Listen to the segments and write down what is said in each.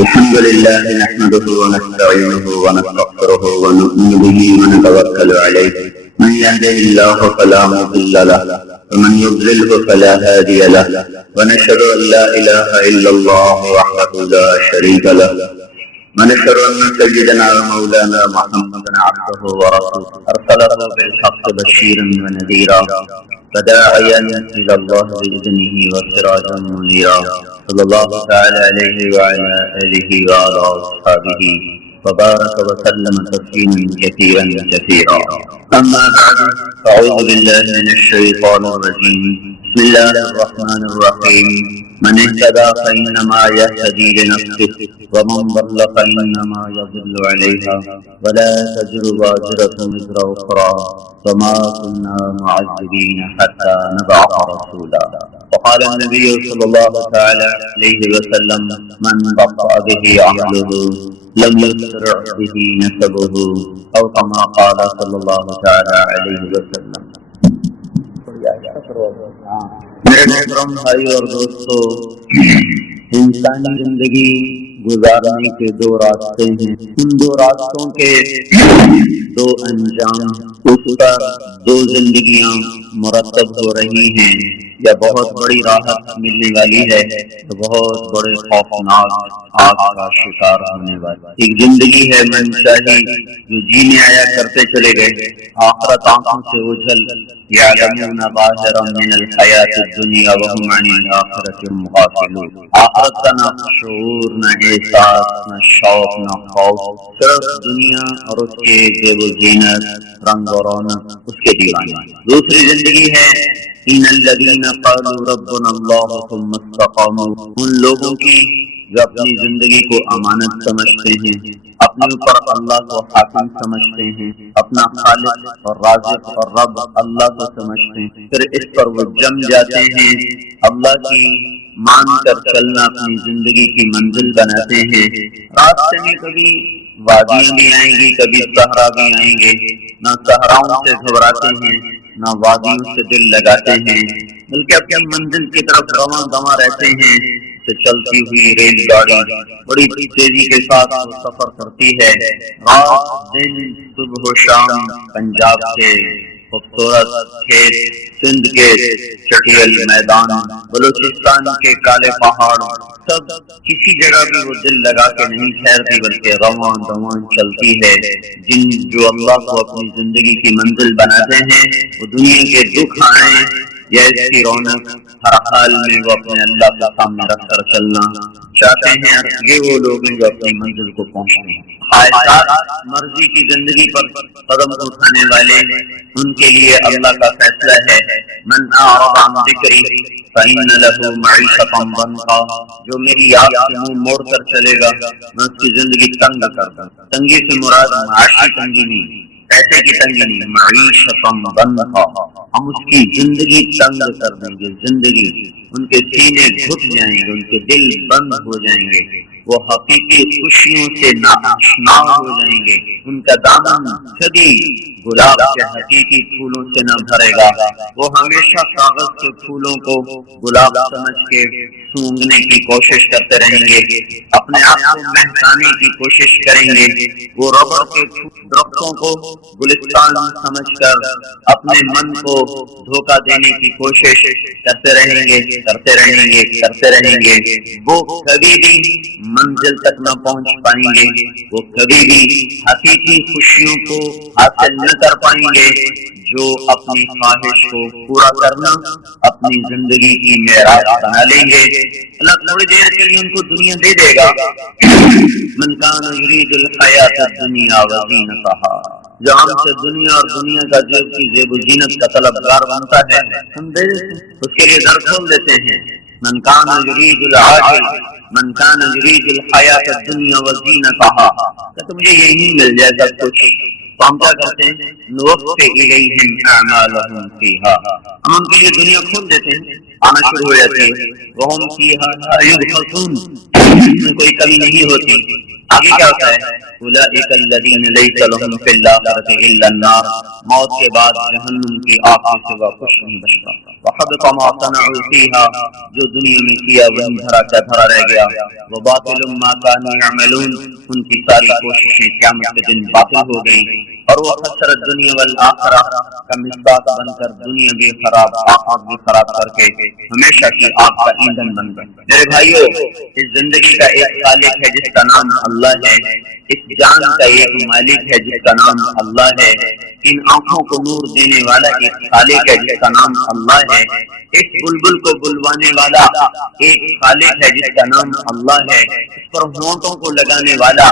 الحمد لله نحمده ونستعينه ونستغفره ونؤمن به ونتوكل عليه من يهده الله فلا مضل له ومن يضلله فلا هادي له ونشهد أن لا إله إلا الله وحده لا شريك له ونشهد أن سيدنا ومولانا محمدا عبده ورسوله أرسله بالحق بشيرا ونذيرا فداعيا إلى الله بإذنه وسراجا منيرا صلى الله تعالى عليه وعلى آله وعلى أصحابه وبارك وسلم تسليما كثيرا كثيرا. أما بعد فأعوذ بالله من الشيطان الرجيم. بسم الله الرحمن الرحيم. من اهتدى فإنما يهتدي لنفسه ومن ضل فإنما يضل عليها ولا تزر وازرة وزر أخرى وما كنا معذبين حتى نبعث رسولا. وقال النبي صلى الله تعالى عليه وسلم من بطأ به عمله لم يسرع به نسبه أو كما قال صلى الله تعالى عليه وسلم. میرے محترم بھائی اور دوستو، انسانی زندگی گزارنے کے دو راستے ہیں. ان دو راستوں کے دو انجام، اس پر دو زندگیاں مرتب ہو رہی ہیں. یا بہت بڑی راحت ملنے والی ہے تو بہت بڑے خوفناک آگ کا شکار ہونے والی. ایک زندگی ہے منشاہی جو جینے آیا کرتے چلے گئے، آخرت آنکھوں سے اوجھل. یعلمون ظاہرا من الحیات الدنیا وهم عن الآخرۃ غافلون. آخرت کا نہ شعور، نہ احساس، نہ شوق، نہ خوف، صرف دنیا اور اس کے زیب و زینت، رنگ و رونق، اس کے دیوانے. دوسری زندگی ہے ان الذین قالوا ربنا اللہ ثم استقاموا، ان لوگوں کی جو اپنی زندگی کو امانت سمجھتے ہیں، اپنے اوپر اللہ کو حاکم سمجھتے ہیں، اپنا خالق اور رازق اور رب اللہ کو سمجھتے ہیں، پھر اس پر وہ جم جاتے ہیں، اللہ کی مان کر چلنا اپنی زندگی کی منزل بناتے ہیں. راستے میں کبھی وادیاں بھی آئیں گی، کبھی صحرا بھی آئیں گے. نہ صحراؤں سے گھبراتے ہیں، نہ وادیوں سے دل لگاتے ہیں، بلکہ اپنی منزل کی طرف رواں دواں رہتے ہیں. سے چلتی ہوئی ریل گاڑی بڑی تیزی کے ساتھ سفر کرتی ہے. رات دن، صبح و شام، پنجاب کے خوبصورت کھیت، سندھ کے چٹیل میدان، بلوچستان کے کالے پہاڑ، سب کسی جگہ بھی وہ دل لگا کے نہیں ٹھہرتی، بلکہ رواں دواں چلتی ہے. جو اللہ کو اپنی زندگی کی منزل بناتے ہیں، وہ دنیا کے دکھ آئیں یا اس کی رونق، ہر حال میں وہ اپنے اللہ کے سامنے رکھ کر چلنا چاہتے ہیں. یہ وہ لوگ ہیں جو اپنی منزل کو پہنچتے ہیں. خواہشات مرضی کی زندگی پر قدم اٹھانے والے، ان کے لیے اللہ کا فیصلہ ہے من اعرض عن ذکری فإن له معیشۃ ضنکا، جو میری یاد سے منہ موڑ کر چلے گا میں اس کی زندگی تنگ کر دوں. تنگی سے مراد معاشی تنگی نہیں، پیسے کی تنگی نہیں، معیشۃ ضنکا، ہم اس کی زندگی تنگ کر دیں گے. زندگی ان کے سینے گھٹ جائیں گے، ان کے دل بند ہو جائیں گے، وہ حقیقی خوشیوں سے ناآشنا ہو جائیں گے. ان کا دامن کبھی گلاب کے حقیقی پھولوں سے نہ بھرے گا. وہ ہمیشہ کاغذ کے پھولوں کو گلاب سمجھ کے سونگھنے کی کوشش کرتے رہیں گے، اپنے آپ کو مہکانے کی کوشش کریں گے. وہ ربڑ کے درختوں کو گلستان سمجھ کر اپنے من کو دھوکہ دینے کی کوشش کرتے رہیں گے، کرتے رہیں گے، کرتے رہیں گے. وہ کبھی بھی منزل تک نہ پہنچ پائیں گے، وہ کبھی بھی حقیقی خوشیوں کو حاصل نہ کر پائیں گے. جو اپنی خواہش کو پورا کرنا اپنی زندگی کی معراج بنا لیں گے، اللہ تھوڑی دیر کے لیے ان کو دنیا دے دے گا. من کان یرید الحیات الدنیا وزینتہا، جو ہم سے دنیا اور دنیا کا زیب و زینت کا طلبگار بنتا ہے، ہم دے دیتے ہیں، اس کے لیے در کھول دیتے ہیں. من کان یرید العاجل من کان یرید الحیات الدنیا وزینتہا، کہ مجھے یہی مل جائے سب کچھ. تو ہم کیا کرتے ہیں؟ نوفی الیہم اعمالہم فیہا، ہم ان کے لیے دنیا کھول دیتے ہیں. آنا شروع ہو جاتی ہے. وہم فیہا لا یبخسون، اس میں کوئی کمی نہیں ہوتی. آگے کیا ہوتا ہے؟ اولئک الذین لیس لہم فی الآخرۃ الا النار، موت کے بعد جہنم کی آگ سے سوا کچھ نہیں بچتا. وحبط ما صنعوا فیہا، جو دنیا میں کیا وہی دھرا کا دھرا رہ گیا. وباطل ما کانوا یعملون، ان کی ساری کوششیں قیامت کے دن باطل ہو گئی. اور وہ خسر الدنیا والآخرہ کا مصداق بن کر دنیا بھی خراب آخرت بھی خراب کر کے ہمیشہ کی آگ کا ایندھن بن گئے. میرے بھائیو، اس زندگی کا ایک خالق ہے جس کا نام اللہ ہے، اس جان کا ایک مالک ہے جس کا نام اللہ ہے، ان آنکھوں کو نور دینے والا ایک خالق ہے جس کا نام اللہ ہے، اس بلبل کو بلوانے والا ایک خالق ہے جس کا نام اللہ ہے، اس پر ہونٹوں کو لگانے والا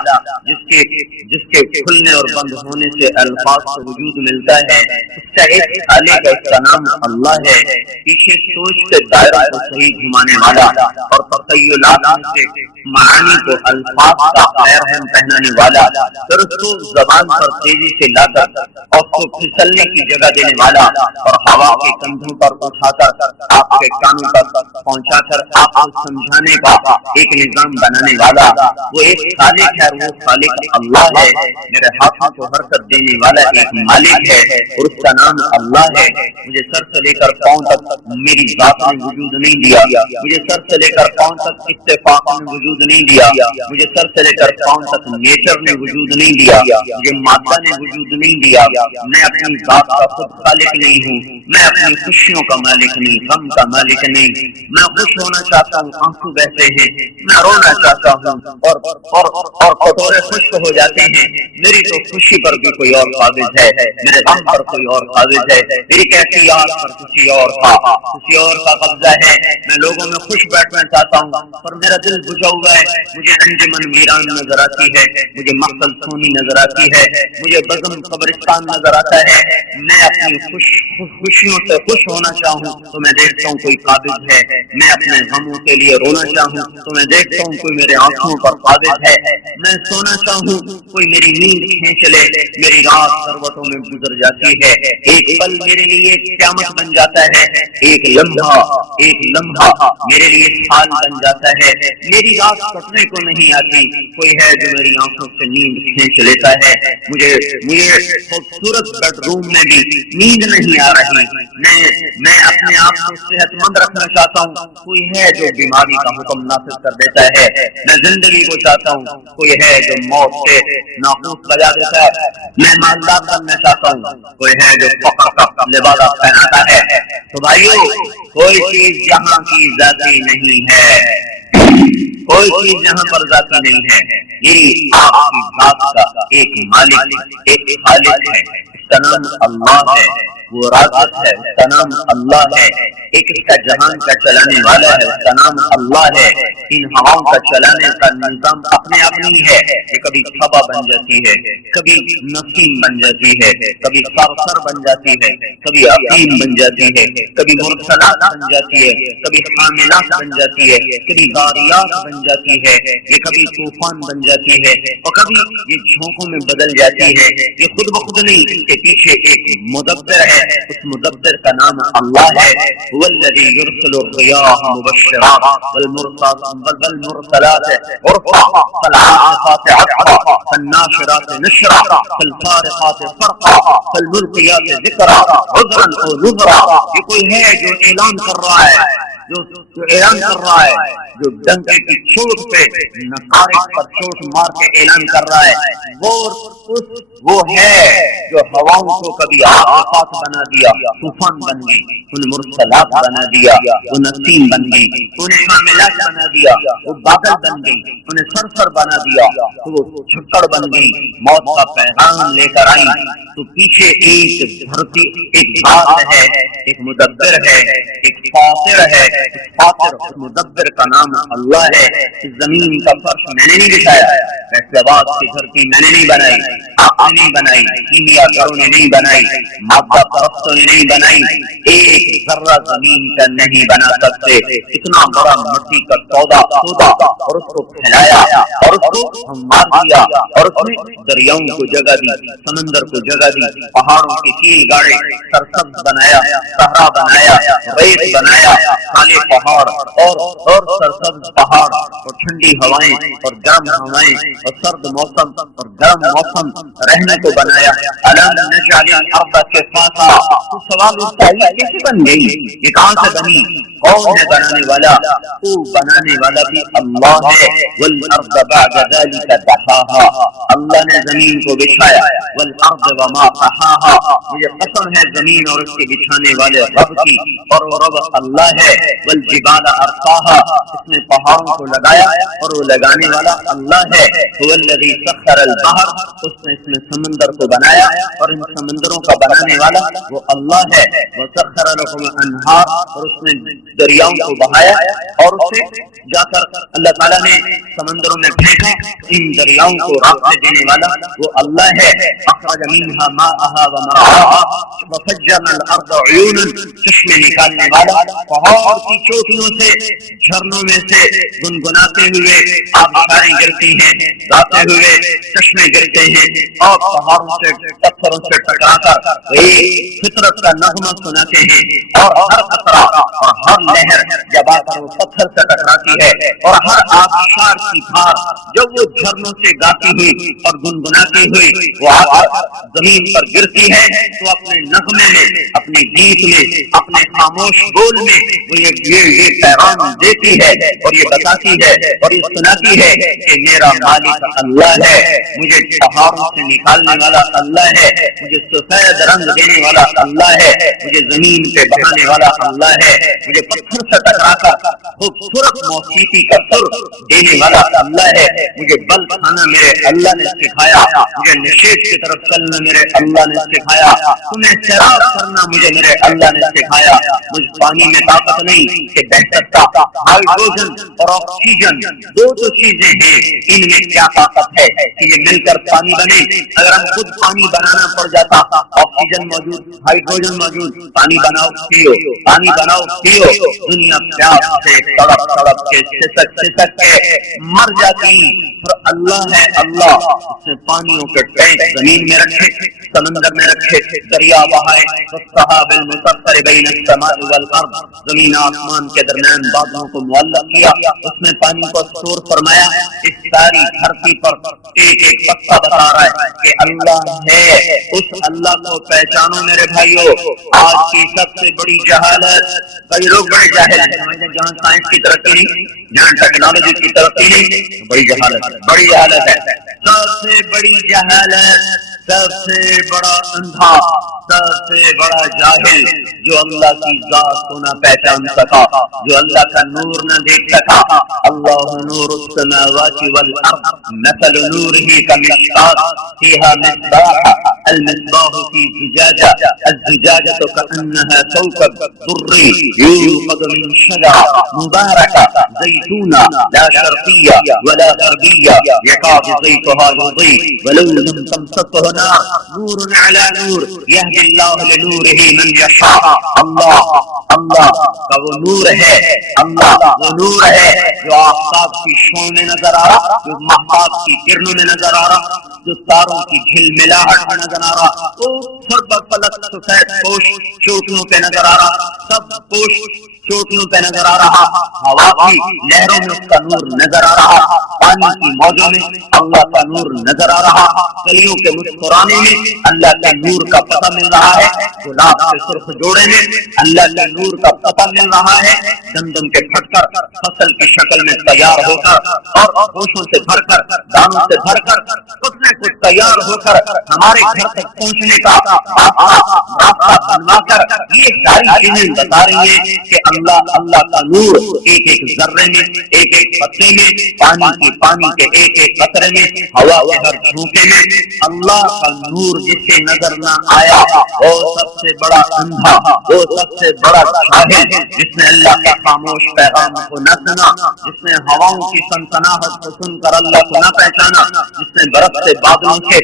جس کے کھلنے اور بند ہونے سے الفاظ کو وجود ملتا ہے، اس کا ایک خالق ہے، اس کا نام اللہ ہے. پیچھے سوچ کے دائرہ کو صحیح گھمانے والا اور تخیلات سے معانی کو الفاظ کا پیرہن پہنانے والا، پھر اس کو زبان پر تیزی سے لا کر اور اس کو پھسلنے کی جگہ دینے والا اور ہوا کے کندھوں پر اٹھا کر آپ کے کانوں تک پہنچا کر آپ کو سمجھانے کا ایک نظام بنانے والا، وہ ایک خالق ہے. وہ خالق اللہ ہے. میرے ہاتھوں کو حرکت دینے والا ایک مالک ہے اور اس کا نام اللہ ہے. مجھے سر سے لے کر پاؤں تک میری ذات نے وجود نہیں دیا، مجھے سر سے لے کر پاؤں تک اتفاق نے وجود نہیں دیا، مجھے سر سے لے کر پاؤں تک نیچر نے وجود نہیں دیا، مجھے مادہ نے وجود نہیں دیا. میں اپنی ذات کا خود خالق نہیں ہوں، میں اپنی خوشیوں کا مالک نہیں، غم کا مالک نہیں. میں خوش ہونا چاہتا ہوں، آنسو بہتے ہیں، میں رونا چاہتا ہوں اور کٹورے خشک ہو جاتے ہیں. میری تو خوشی پر بھی کوئی اور قابض ہے، میرے غم پر کوئی اور قابض ہے، میری کیفیات پر کسی اور کا قبضہ ہے. میں لوگوں میں خوش بیٹھنا چاہتا ہوں پر میرا دل بجھا ہوا ہے. مجھے انجمن ویران نظر آتی ہے، مجھے مقتل سونی نظر آتی ہے، مجھے بزم قبرستان نظر آتا ہے. میں اپنی خوشیوں سے خوش ہونا چاہوں تو میں دیکھتا ہوں کوئی قابض ہے، میں اپنے غموں کے لیے رونا چاہوں تو میں دیکھتا ہوں کوئی میرے آنکھوں پر قابض ہے. میں سونا چاہوں کوئی میری نیند کھینچ لے، میری رات کروٹوں میں گزر جاتی ہے. ایک پل میرے لیے قیامت بن جاتا ہے، ایک لمحہ میرے لیے سال بن جاتا ہے. میری رات کٹنے کو نہیں آتی، کوئی ہے جو میری آنکھوں سے نیند کھینچ لیتا ہے. مجھے خوبصورت بیڈ روم میں بھی نیند نہیں آ رہی. میں اپنے آپ کو صحت مند رکھنا چاہتا ہوں، کوئی ہے جو بیماری کا حکم نافذ کر دیتا ہے. میں زندگی کو چاہتا ہوں، کوئی ہے جو موت سے ناقوس بجا دیتا ہے. میں مالدار بننا چاہتا ہوں، کوئی ہے جو فقر کا لبادہ پہناتا ہے. تو بھائیو، کوئی چیز یہاں کی ذاتی نہیں ہے، کوئی چیز یہاں پر ذاتی نہیں ہے. یہ آپ کی ذات کا ایک مالک، ایک خالق ہے، اس کا نام اللہ ہے. وہ رازق ہے، اس کا نام اللہ ہے. ایک اس کا جہان کا چلانے والا ہے، اس کا نام اللہ ہے. ان ہواؤں کا چلانے کا نظام اپنے آپ نہیں ہے، یہ کبھی صبا بن جاتی ہے، کبھی نسیم بن جاتی ہے، کبھی صرصر بن جاتی ہے، کبھی عقیم بن جاتی ہے، کبھی مرسلات بن جاتی ہے، کبھی حاملات بن جاتی ہے، کبھی غاریات بن جاتی ہے، یہ کبھی طوفان بن جاتی ہے اور کبھی یہ جھونکوں میں بدل جاتی ہے. یہ خود بخود نہیں، اس کے پیچھے ایک مدبر ہے، اس مدبر کا نام اللہ ہے. هو الذي يرسل الرياح مبشرات والمرسلات عرفا فالعاصفات عصفا فالناشرات نشرا فالفارقات فرقا فالملقيات ذكرا عذرا او نذرا. یہ کوئی ہے جو اعلان کر رہا ہے، جو ڈنکے کی چوٹ پہ نقارے پر چوٹ مار کے اعلان کر رہا ہے. وہ ہے جو ہواؤں کو کبھی آفات بنا دیا، طوفان بن گئی، انہیں مرسلات بنا دیا، وہ نسیم بن گئی، انہیں حاملات بنا دیا، وہ بادل بن گئی، انہیں سرسر بنا دیا، تو وہ چھکڑ بن گئی، موت کا پیغام لے کر آئی. تو پیچھے ایک دھرتی، ایک ذات ہے، ایک مدبر ہے، ایک فاطر ہے. فاطر اور مدبر کا نام اللہ ہے. اس زمین کا فرش میں نے نہیں بچھایا، فیصلہ آباد کی دھرتی میں نے نہیں بنائی، آپ نے نہیں بنائی، کیمیا گروں نے نہیں بنائی، مادہ پرستوں نے نہیں بنائی، ایک ذرہ زمین کا نہیں بنا سکتے۔ اتنا بڑا مٹی کا سودا اور اس کو پھیلایا اور اس کو مار دیا اور اس نے دریاؤں کو جگہ دی، سمندر کو جگہ دی، پہاڑوں کے کیل گاڑے، سرسبز بنایا، صحرا بنایا، ریت بنایا، کالے پہاڑ اور سرسبز پہاڑ اور ٹھنڈی ہوائیں اور گرم ہوائیں اور سرد موسم اور گرم موسم رہنے کو بنایا۔ الم نجعل الارض کفاتا، تو سوال اٹھتا ہے کیسے بن گئی، یہ کہاں سے بنی، کون ہے بنانے والا؟ وہ بنانے والا بھی اللہ ہے۔ والارض بعد ذلك دحاها، اللہ نے زمین کو بچھایا، والارض وما طحاها، مجھے قسم ہے زمین اور اس کے بچھانے والے رب کی، اور وہ رب اللہ ہے۔ والجبال ارساها، اس نے پہاڑوں کو لگایا اور وہ لگانے والا اللہ ہے۔ هو الذي سخر البحر، اس نے اس میں سمندر کو بنایا اور ان سمندروں کا بنانے والا وہ اللہ ہے۔ وسخر لكم الانہار، اور اس نے دریاؤں کو بہایا اور اسے جا کر اللہ تعالیٰ نے سمندروں میں پھینکا، ان دریاؤں کو راستے دینے والا وہ اللہ ہے۔ اخرج منها ماءها ومرعاها وفجرنا الارض عيونا، چشمے نکالنے والا، پہاڑ کی چوٹیوں سے جھرنوں میں سے گنگناتے ہوئے آبشاریں گرتی ہیں، گاتے ہوئے چشمے گرتے ہیں اور پہاڑوں سے پتھروں سے ٹکرا کر ایک فطرت کا نغمہ سناتے ہیں، اور ہر قطرہ اور ہر لہر جب آ کر وہ پتھر سے ٹکراتی ہے اور ہر آبشار کی دھار جب وہ جھرنوں سے گاتی ہوئی اور گنگناتی ہوئی وہ آ کر زمین پر گرتی ہے تو اپنے نغمے میں، اپنے گیت میں، اپنے خاموش بول میں وہ یہ پیغام دیتی ہے اور یہ بتاتی ہے اور یہ سناتی ہے کہ میرا مالک اللہ ہے، مجھے پہاڑوں سے نکالنے والا اللہ ہے، مجھے سفید رنگ دینے والا اللہ ہے، مجھے زمین پہ بہانے والا اللہ ہے، مجھے پتھر سے ٹکرا کر خوبصورت موسیقی کا سر دینے والا اللہ ہے، مجھے بل کھانا میرے اللہ نے سکھایا، مجھے نشیب کی طرف چلنا میرے اللہ نے سکھایا، تمہیں سیراب کرنا مجھے میرے اللہ نے سکھایا۔ مجھ پانی میں طاقت نہیں کہ بہ سکتا، ہائیڈروجن اور آکسیجن دو چیزیں ہیں، ان میں کیا طاقت ہے کہ یہ مل کر پانی بنے؟ اگر ہم خود پانی بنانا پڑ جاتا، آکسیجن موجود، ہائیڈروجن موجود، پانی بناؤ پیو، پانی بناؤ پیو، دنیا پیاس سے تڑپ تڑپ کے سسک کے مر جاتی۔ اور اللہ ہے اللہ، اس نے پانیوں کے ٹینک زمین میں رکھے، سمندر میں رکھے، دریا بہائے، والسحاب المسخر بین السماء والارض، زمین آسمان کے درمیان بادلوں کو معلق کیا، اس نے پانی کو اسٹور فرمایا۔ اس ساری دھرتی پر ایک ایک پتا بتا رہا ہے کہ اللہ ہے، اس اللہ کو پہچانو میرے بھائیو۔ آج کی سب سے بڑی جہالت، کئی لوگ بڑے جاہل ہیں، جہاں سائنس کی ترقی نہیں، جہاں ٹیکنالوجی کی ترقی نہیں، بڑی جہالت ہے، سب سے بڑی جہالت، سب سے بڑا اندھا، سب سے بڑا جاہل جو اللہ کی ذات کو نہ پہچان سکا، جو اللہ کا نور نہ دیکھ سکا۔ اللہ نور السماوات والارض مثل نورہ کمشکاۃ فیہا مصباح المصباح فی زجاجہ الزجاجۃ کأنہا کوکب دري يوقد من شجرة مباركة زيتونة لا شرقية ولا غربية يكاد زيتها يضيء ولو لم تمسسه نار نور على نور يهدي الله لنوره من يشاء۔ اللہ کا وہ نور ہے، اللہ وہ نور ہے جو آفتاب کی شعاؤں میں نظر آ رہا، جو مہتاب کی کرنوں میں نظر آ رہا، جو تاروں کی جھل ملاہٹ میں نظر آ رہا، وہ سر پر پلک سفید پوش چوٹیوں پہ نظر آ رہا، سب پوش چوٹیوں پہ نظر آ رہا، ہوا کی لہروں میں اس کا نور نظر آ رہا، پانی کی موجوں میں اللہ کا نور نظر آ رہا، کلیوں کے مسکرانے میں اللہ کے نور کا پتہ مل رہا ہے، گلاب کے سرخ جوڑے میں اللہ کے نور کا پتہ مل رہا ہے، گندم کے پھٹ کر فصل کی شکل میں تیار ہو کر اور گوشوں سے بھر کر دانوں سے بھر کر کچھ نہ کچھ تیار ہو کر ہمارے گھر تک پہنچنے کا راستہ بنوا کر یہ ساری چیزیں بتا رہی ہیں کہ اللہ کا نور ایک ایک ذرے میں، ایک ایک پتے میں، پانی کے ایک ایک قطرے میں، ہوا کے ہر جھونکے میں اللہ کا نور جسے نظر نہ آیا وہ سب سے بڑا اندھا، وہ سب سے بڑا جاہل، جس نے اللہ کے خاموش پیغام کو نہ سنا، جس نے ہواؤں کی سنسناہٹ کو سن کر اللہ کو نہ پہچانا، جس نے نے برف سے بادلوں کے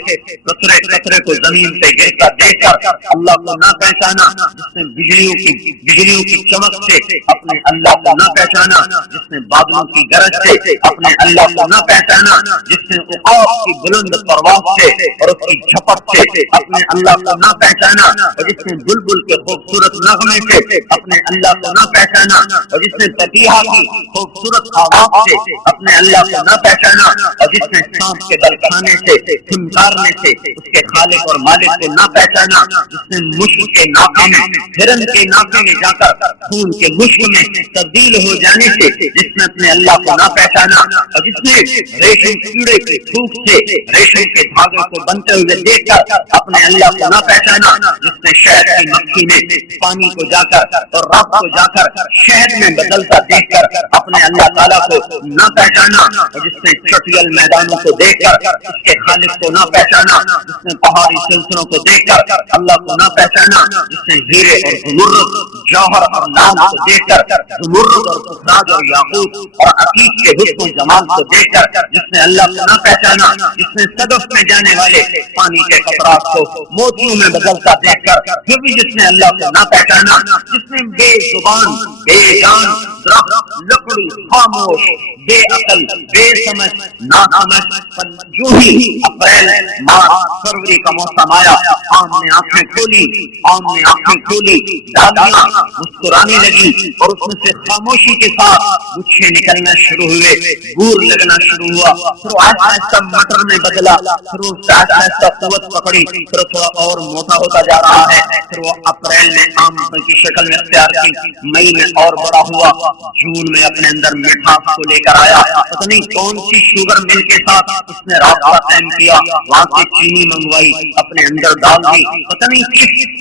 قطرے قطرے کو زمین پہ گرتا دیکھ کر اللہ کو نہ پہچانا، جس نے بجلیوں کی چمک سے اپنے اللہ کو نہ پہچانا، جس نے بادلوں کی گرج سے اپنے اللہ کو نہ پہچانا، جس نے عقاب کی بلند پرواز سے اور اس کی جھپٹ سے اپنے اللہ کو نہ پہچانا، اور جس نے بلبل کے خوبصورت نغمے سے اپنے اللہ کو نہ پہچانا، اور جس نے پتیہا کی خوبصورت آواز سے اپنے اللہ کو نہ پہچانا، اور جس نے سانپ کے دل کھانے سے پھنکارنے سے اس کے خالق اور مالک کو نہ پہچانا، جس نے مشک کے ناکے میں ہرن کے ناکے میں جا کر خون کے مشک میں تبدیل ہو جانے سے جس نے اپنے اللہ کو نہ پہچانا، اور جس نے ریشم کیڑے کی تھوک سے ریشم کے دھاگے کو بنتے ہوئے دیکھ کر اپنے اللہ کو نہ پہچانا، جس نے شہد کی مکھی میں پانی کو جا کر اور رات کو جا کر شہد میں بدلتا دیکھ کر اپنے اللہ تعالیٰ کو نہ پہچانا، اور جس نے چٹیل میدانوں کو دیکھ کر اس کے خالق کو نہ پہچانا، جس نے پہاڑی سلسلوں کو دیکھ کر اللہ کو نہ پہچانا، جس نے ہیرے اور زمرد، جوہر اور لال کو دیکھ کر زمرد اور پخراج اور یاقوت اور عقیق کے حسن و جمال کو دیکھ کر جس نے اللہ کو نہ پہچانا، جس نے صدف میں جانے والے پانی کے قطرات کو موتیوں میں بدلتا دیکھ کر پھر بھی جس نے اللہ کو نہ پہچانا، جس نے بے زبان، بے جان، درخت، لکڑی، خاموش، بے عقل، بے سمجھ، نا سمجھ، جو ہی اپریل، مارچ، فروری کا موسم آیا، آم نے آنکھیں کھولی، ڈالیاں مسکرانے لگی اور اس میں سے خاموشی کے ساتھ گچھے نکلنا شروع ہوئے، گور لگنا شروع ہوا، پھر آہستہ آہستہ مٹر میں بدلا، پھر وہ آہستہ آہستہ قوت پکڑی، پھر تھوڑا اور موٹا ہوتا جا رہا ہے، پھر وہ اپریل میں آم کی شکل میں اختیار کی، مئی میں اور بڑا ہوا، جون میں اپنے اندر مٹھاس کو لے کر آیا، پتہ نہیں کون سی شوگر مل کے ساتھ اس نے رابطہ قائم کیا، وہاں سے چینی منگوائی اپنے اندر ڈال دی، پتہ نہیں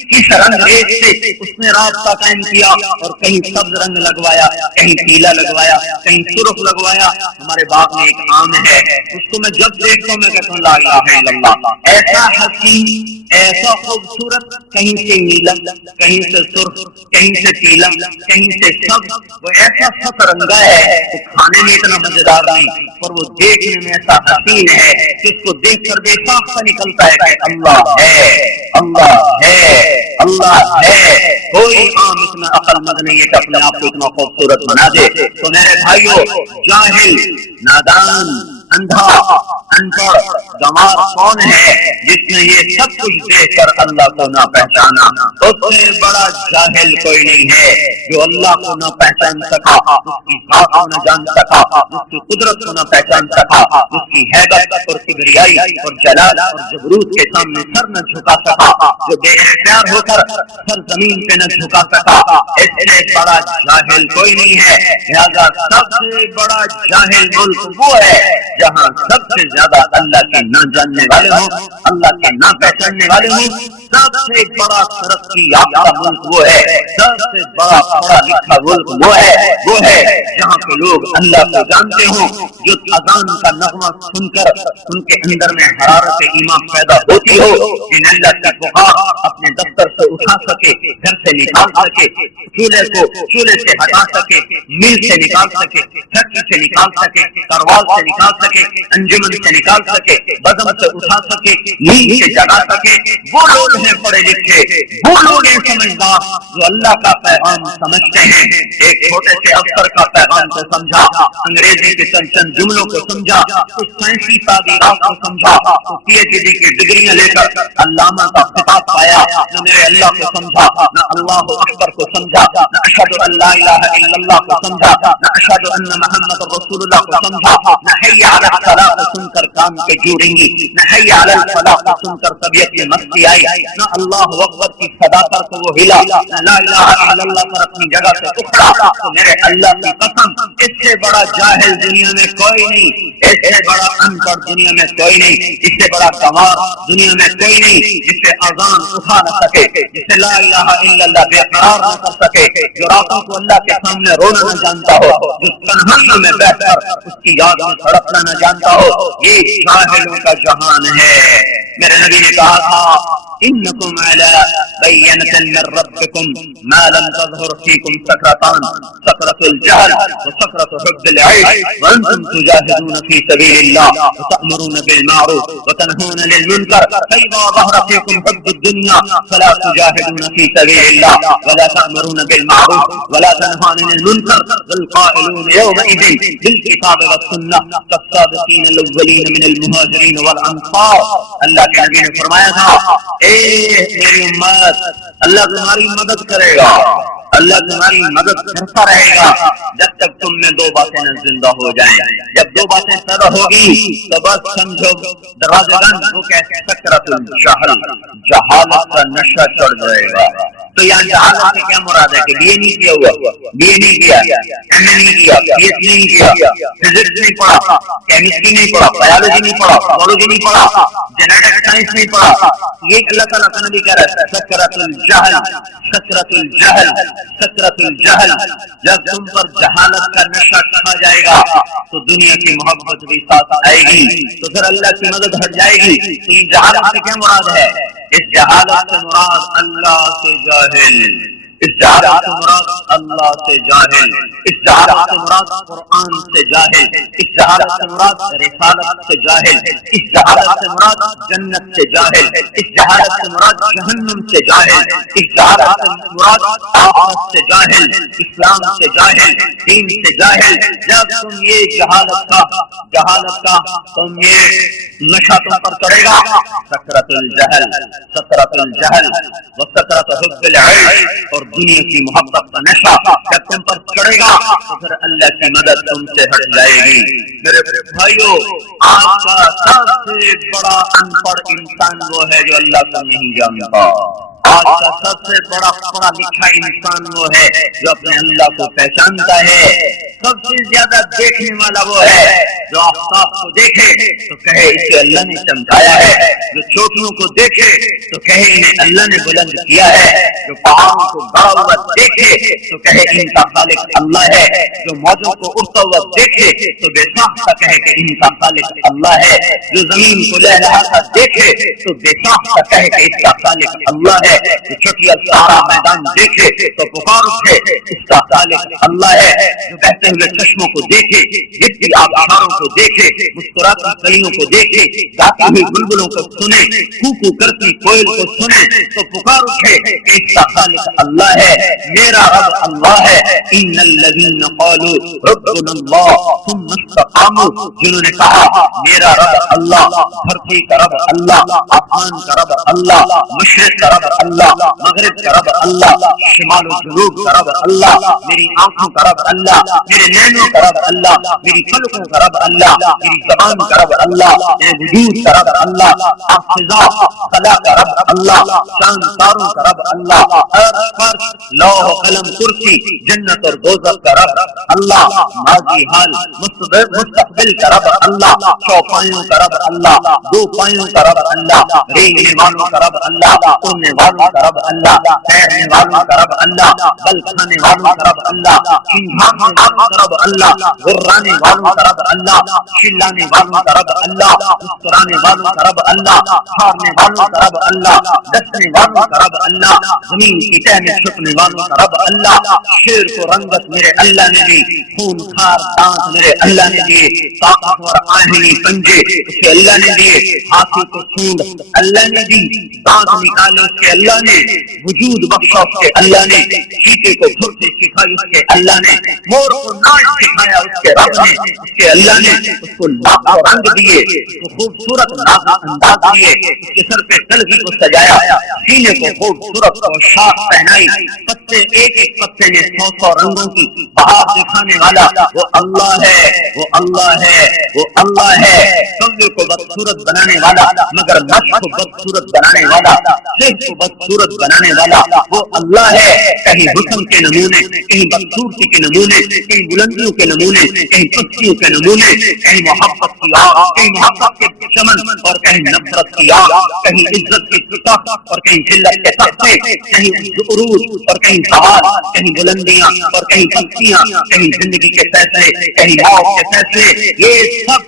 کس رنگ ریت سے اس نے رابطہ قائم کیا، اور کہیں سبز رنگ لگوایا، کہیں پیلا لگوایا، کہیں سرخ لگوایا۔ ہمارے باغ میں ایک آم ہے، اس کو میں جب دیکھتا ہوں میں کہتا ہوں لا الہ الا اللہ، ایسا حسین، ایسا خوبصورت، کہیں سے نیلا، کہیں سے سرخ، کہیں سے پیلا، کہیں سے سبز، وہ ایسا سترنگا ہے، وہ کھانے میں اتنا مزیدار نہیں پر وہ دیکھنے میں ایسا حسین ہے کہ اس کو دیکھ کر بے ساختہ نکلتا ہے کہ اللہ ہے، اللہ ہے، اللہ ہے۔ کوئی عام اتنا عقل مند نہیں ہے کہ اپنے آپ کو اتنا خوبصورت بنا دے۔ تو میرے بھائیوں، جاہل، نادان، اندھا، ان پڑھ، گنوار کون ہے جس نے یہ سب کچھ دیکھ کر اللہ کو نہ پہچانا؟ اس سے بڑا جاہل کوئی نہیں ہے جو اللہ کو نہ پہچان سکا، اس کی ذات کو نہ جان سکا، اس کی قدرت کو نہ پہچان سکا، اس کی ہیبت اور کبریائی اور جلال اور جبروت کے سامنے سر نہ جھکا سکا، جو بے اختیار ہو کر سر زمین پہ نہ جھکا سکا، اس سے بڑا جاہل کوئی نہیں ہے۔ لہذا سب سے بڑا جاہل ملک وہ ہے جہاں سب سے زیادہ اللہ کے نہ جاننے والے ہوں، اللہ کے نہ پہچاننے والے ہوں۔ سب سے بڑا ترقی یافتہ ملک وہ ہے، سب سے بڑا پڑھا لکھا ملک وہ ہے جہاں کے لوگ اللہ کو جانتے ہوں، جو اذان کا نغمہ سن کر ان کے اندر میں حرارت ایمان پیدا ہوتی ہو، جن اللہ کی بخار اپنے دفتر سے اٹھا سکے، گھر سے نکال سکے، چولہے سے ہٹا سکے، مل سے نکال سکے، فیکٹری سے نکال سکے، کاروبار سے نکال سکے، انجمن سے نکال سکے، بزم سے اٹھا سکے، نیند سے جگا سکے، وہ لوگ ہیں پڑھے لکھے، وہ لوگ ہیں سمجھدار جو اللہ کا پیغام سمجھتے ہیں۔ ایک چھوٹے سے افسر کا پیغام کو سمجھا، انگریزی کے چند جملوں کو سمجھا، کچھ سائنسی تعبیرات کو سمجھا، تو پی ایچ ڈی کی ڈگریاں لے کر علامہ کا خطاب پایا، نہ میرے اللہ کو سمجھا، نہ اللہ اکبر کو سمجھا، نہ اشہد ان لا الہ الا اللہ کو سمجھا، نہ اشہد ان محمد رسول اللہ کو سمجھا، نہ حی علی الصلاۃ کو سن کر کان کے جو رنگی، نہ حی علی الفلاح کو سن کر طبیعت میں مستی آئی، نہ اللہ اکبر کی صدا پر تو وہ ہلا، نہ لا الہ الا اللہ پر اپنی جگہ سے اٹھا۔ تو میرے اللہ کی قسم، اس سے بڑا جاہل دنیا میں کوئی نہیں، اس سے بڑا ان پڑھ دنیا میں کوئی نہیں، اس سے بڑا گنوار دنیا میں کوئی نہیں، جس سے اذان اٹھا نہ سکے، جس سے لا الہ الا اللہ بے قرار نہ کر سکے، جو راتوں کو اللہ کے سامنے رونا نہ جانتا ہو، جو تنہائیوں میں بیٹھ کر اس کی یاد میں تڑپنا نہ جانتا ہو، یہ جاہلوں کا جہان ہے۔ میرے نبی نے کہا تھا انکم علی بينة من ربكم ما لم تظهر فيكم سكرتان سكرة الجهل وسكرة حب العيش وأنتم تجاهدون في سبيل الله وتأمرون بالمعروف وتنهون للمنكر فإذا ظهر فيكم حب الدنيا فلا تجاهدون في سبيل الله ولا تأمرون بالمعروف ولا تنهون للمنكر والقائلون يومئذ بالكتاب والسنة كالسابقين الأولين من المهاجرين والأنصار. اللہ کے نبی نے فرمایا تھا اے میری امت اللہ تمہاری مدد کرے گا، اللہ تمہاری مدد کرتا رہے گا جب تک تم میں دو باتیں نہ زندہ ہو جائیں. جب دو باتیں پیدا ہوگی تو بس سمجھو دروازے بند. وہ کہتے ہیں سکرۃ الجہل، جہالت کا نشہ چڑھ جائے گا. تو یہاں جہالت سے کیا مراد ہے کہ بی اے نہیں کیا ہوا، بی اے نہیں کیا، ایم اے نہیں کیا، پی ایچ نہیں کیا، فزکس نہیں پڑھا، کیمسٹری نہیں پڑھا، بایولوجی نہیں پڑھا، زولوجی نہیں پڑھا، جینیٹک سائنس نہیں پڑھا. یہ اللہ تعالیٰ کا نبی کہہ رہا ہے سکرۃ الجہل، سکرۃ الجہل، سکرۃ الجہل. جب تم پر جہالت کا نشہ چھا جائے گا تو دنیا کی محبت بھی ساتھ آئے گی، تو پھر اللہ کی مدد ہٹ جائے گی. تو یہ جہالت سے کیا مراد ہے؟ اس جہالت سے مراد اللہ سے جاہل، اس جہالت سے مراد اللہ سے جاہل، اس جہالت سے مراد قرآن سے جاہل، اس جہالت سے مراد رسالت سے جاہل، اس جہالت سے مراد جنت سے جاہل، اس جہالت سے مراد جہنم سے جاہل، اس جہالت سے مراد آخرت سے جاہل، اسلام سے جاہل، دین سے جاہل. جب تم یہ جہالت کا تم یہ نشہ تم پر چڑھے گا، سکرۃ الجہل، سکرۃ الجہل و سکرۃ حب العیش، اور دنیا کی محبت کا نشہ جب تم پر چڑھے گا تو پھر اللہ کی مدد تم سے ہٹ جائے گی. میرے بھائیو، آج کا سب سے بڑا ان پڑھ انسان وہ ہے جو اللہ کو نہیں جانتا. آج کا سب سے بڑا پڑھا لکھا انسان وہ ہے جو اپنے اللہ کو پہچانتا ہے. سب سے زیادہ دیکھنے والا وہ ہے جو آفتاب کو دیکھے تو کہے اسے اللہ نے چمکایا ہے، جو چوٹیوں کو دیکھے تو کہے انہیں اللہ نے بلند کیا ہے، جو پہاڑوں کو بڑا ہوا دیکھے تو کہے ان کا خالق اللہ ہے، جو موجوں کو اڑتا ہوا دیکھے تو بے ساختہ کہے کہ ان کا خالق اللہ ہے، جو زمین کو لہلہاتا دیکھے تو بے ساختہ کہے کہ اس کا خالق اللہ ہے، جو چھٹیا سارا میدان دیکھے تو پکار اٹھے اس کا خالق اللہ ہے، جو بہتے ہوئے چشموں کو دیکھے، گرتی آبشاروں کو دیکھے، مسکراتی کلیوں کو دیکھے، گاتی ہوئی بلبلوں کو سنے، کوکو کرتی کوئل کو سنے تو پکار اٹھے کہ اس کا خالق اللہ ہے، میرا رب اللہ ہے. ان الذین قالوا ربنا اللہ ثم استقاموا، جنہوں نے کہا میرا رب اللہ، دھرتی کا رب اللہ، آسمان کا رب اللہ، مشرق کا رب اللہ، مغرب کا رب اللہ، شمال و جنوب کا رب اللہ، میری آنکھوں کا رب اللہ، میرے نینوں کا رب اللہ، میری پلکوں کا رب اللہ، میری زبان کا رب اللہ، میرے وجود کا رب اللہ، فضا خلا کا رب اللہ، چاند تاروں کا رب اللہ، فرش لوح قلم کرسی جنت اور دوزخ کا رب اللہ، ماضی حال مستقبل کا رب اللہ، چوپایوں کا رب اللہ، دو پایوں کا رب اللہ، رینگنے والوں کا رب اللہ، اڑنے والوں کا رب اللہ، تیرنے والوں کا رب اللہ، بل کھانے والوں کا رب اللہ، چنگھانے والوں کا رب اللہ، غرانے والوں کا رب اللہ، چلانے والوں کا رب اللہ، مسکرانے والوں کا رب اللہ، ہارنے والوں کا رب اللہ، ڈسنے والوں کا رب اللہ، زمین کی تہ میں چھپنے والوں کا رب اللہ. شیر کو رنگت میرے اللہ نے دی، خون خار دانت میرے اللہ نے دیے، طاقتور آہنی پنجے اسے اللہ نے دیے، ہاتھی کو سونڈ اللہ نے دی، دانت نکالے اس کے اللہ نے، وجود بخشا اس کے اللہ نے، چیتے کو پھرتی سکھائی اس کے اللہ نے، مور کو ناچ سکھایا اس کے رب نے، اس کے اللہ نے اس کو لاکھ رنگ دیے، اس کو خوبصورت انداز دیے، اس کے سر پہ کلگی کو سجایا، سینے کو خوبصورت پوشاک پہنائی، پتے ایک ایک پتے میں 100 رنگوں کی بہار دکھانے والا وہ اللہ ہے، وہ اللہ ہے، وہ اللہ ہے. کمبے کو بدصورت بنانے والا، مگر نفس کو بدصورت بنانے والا، صحت کو بدصورت بنانے والا وہ اللہ ہے. کہیں حسن کے نمونے، کہیں بدصورتی کے نمونے، کہیں بلندیوں کے نمونے، کہیں پستیوں کے نمونے، کہیں محبت کی آگ، کہیں محبت کے چمن اور کہیں نفرت کی آگ، کہیں عزت کی فتح اور کہیں ذلت کے تختے، کہیں عروج اور کہیں سوال، کہیں بلندیاں اور کہیں پستیاں، کہیں زندگی کے فیصلے، کہیں موت کے فیصلے. یہ سب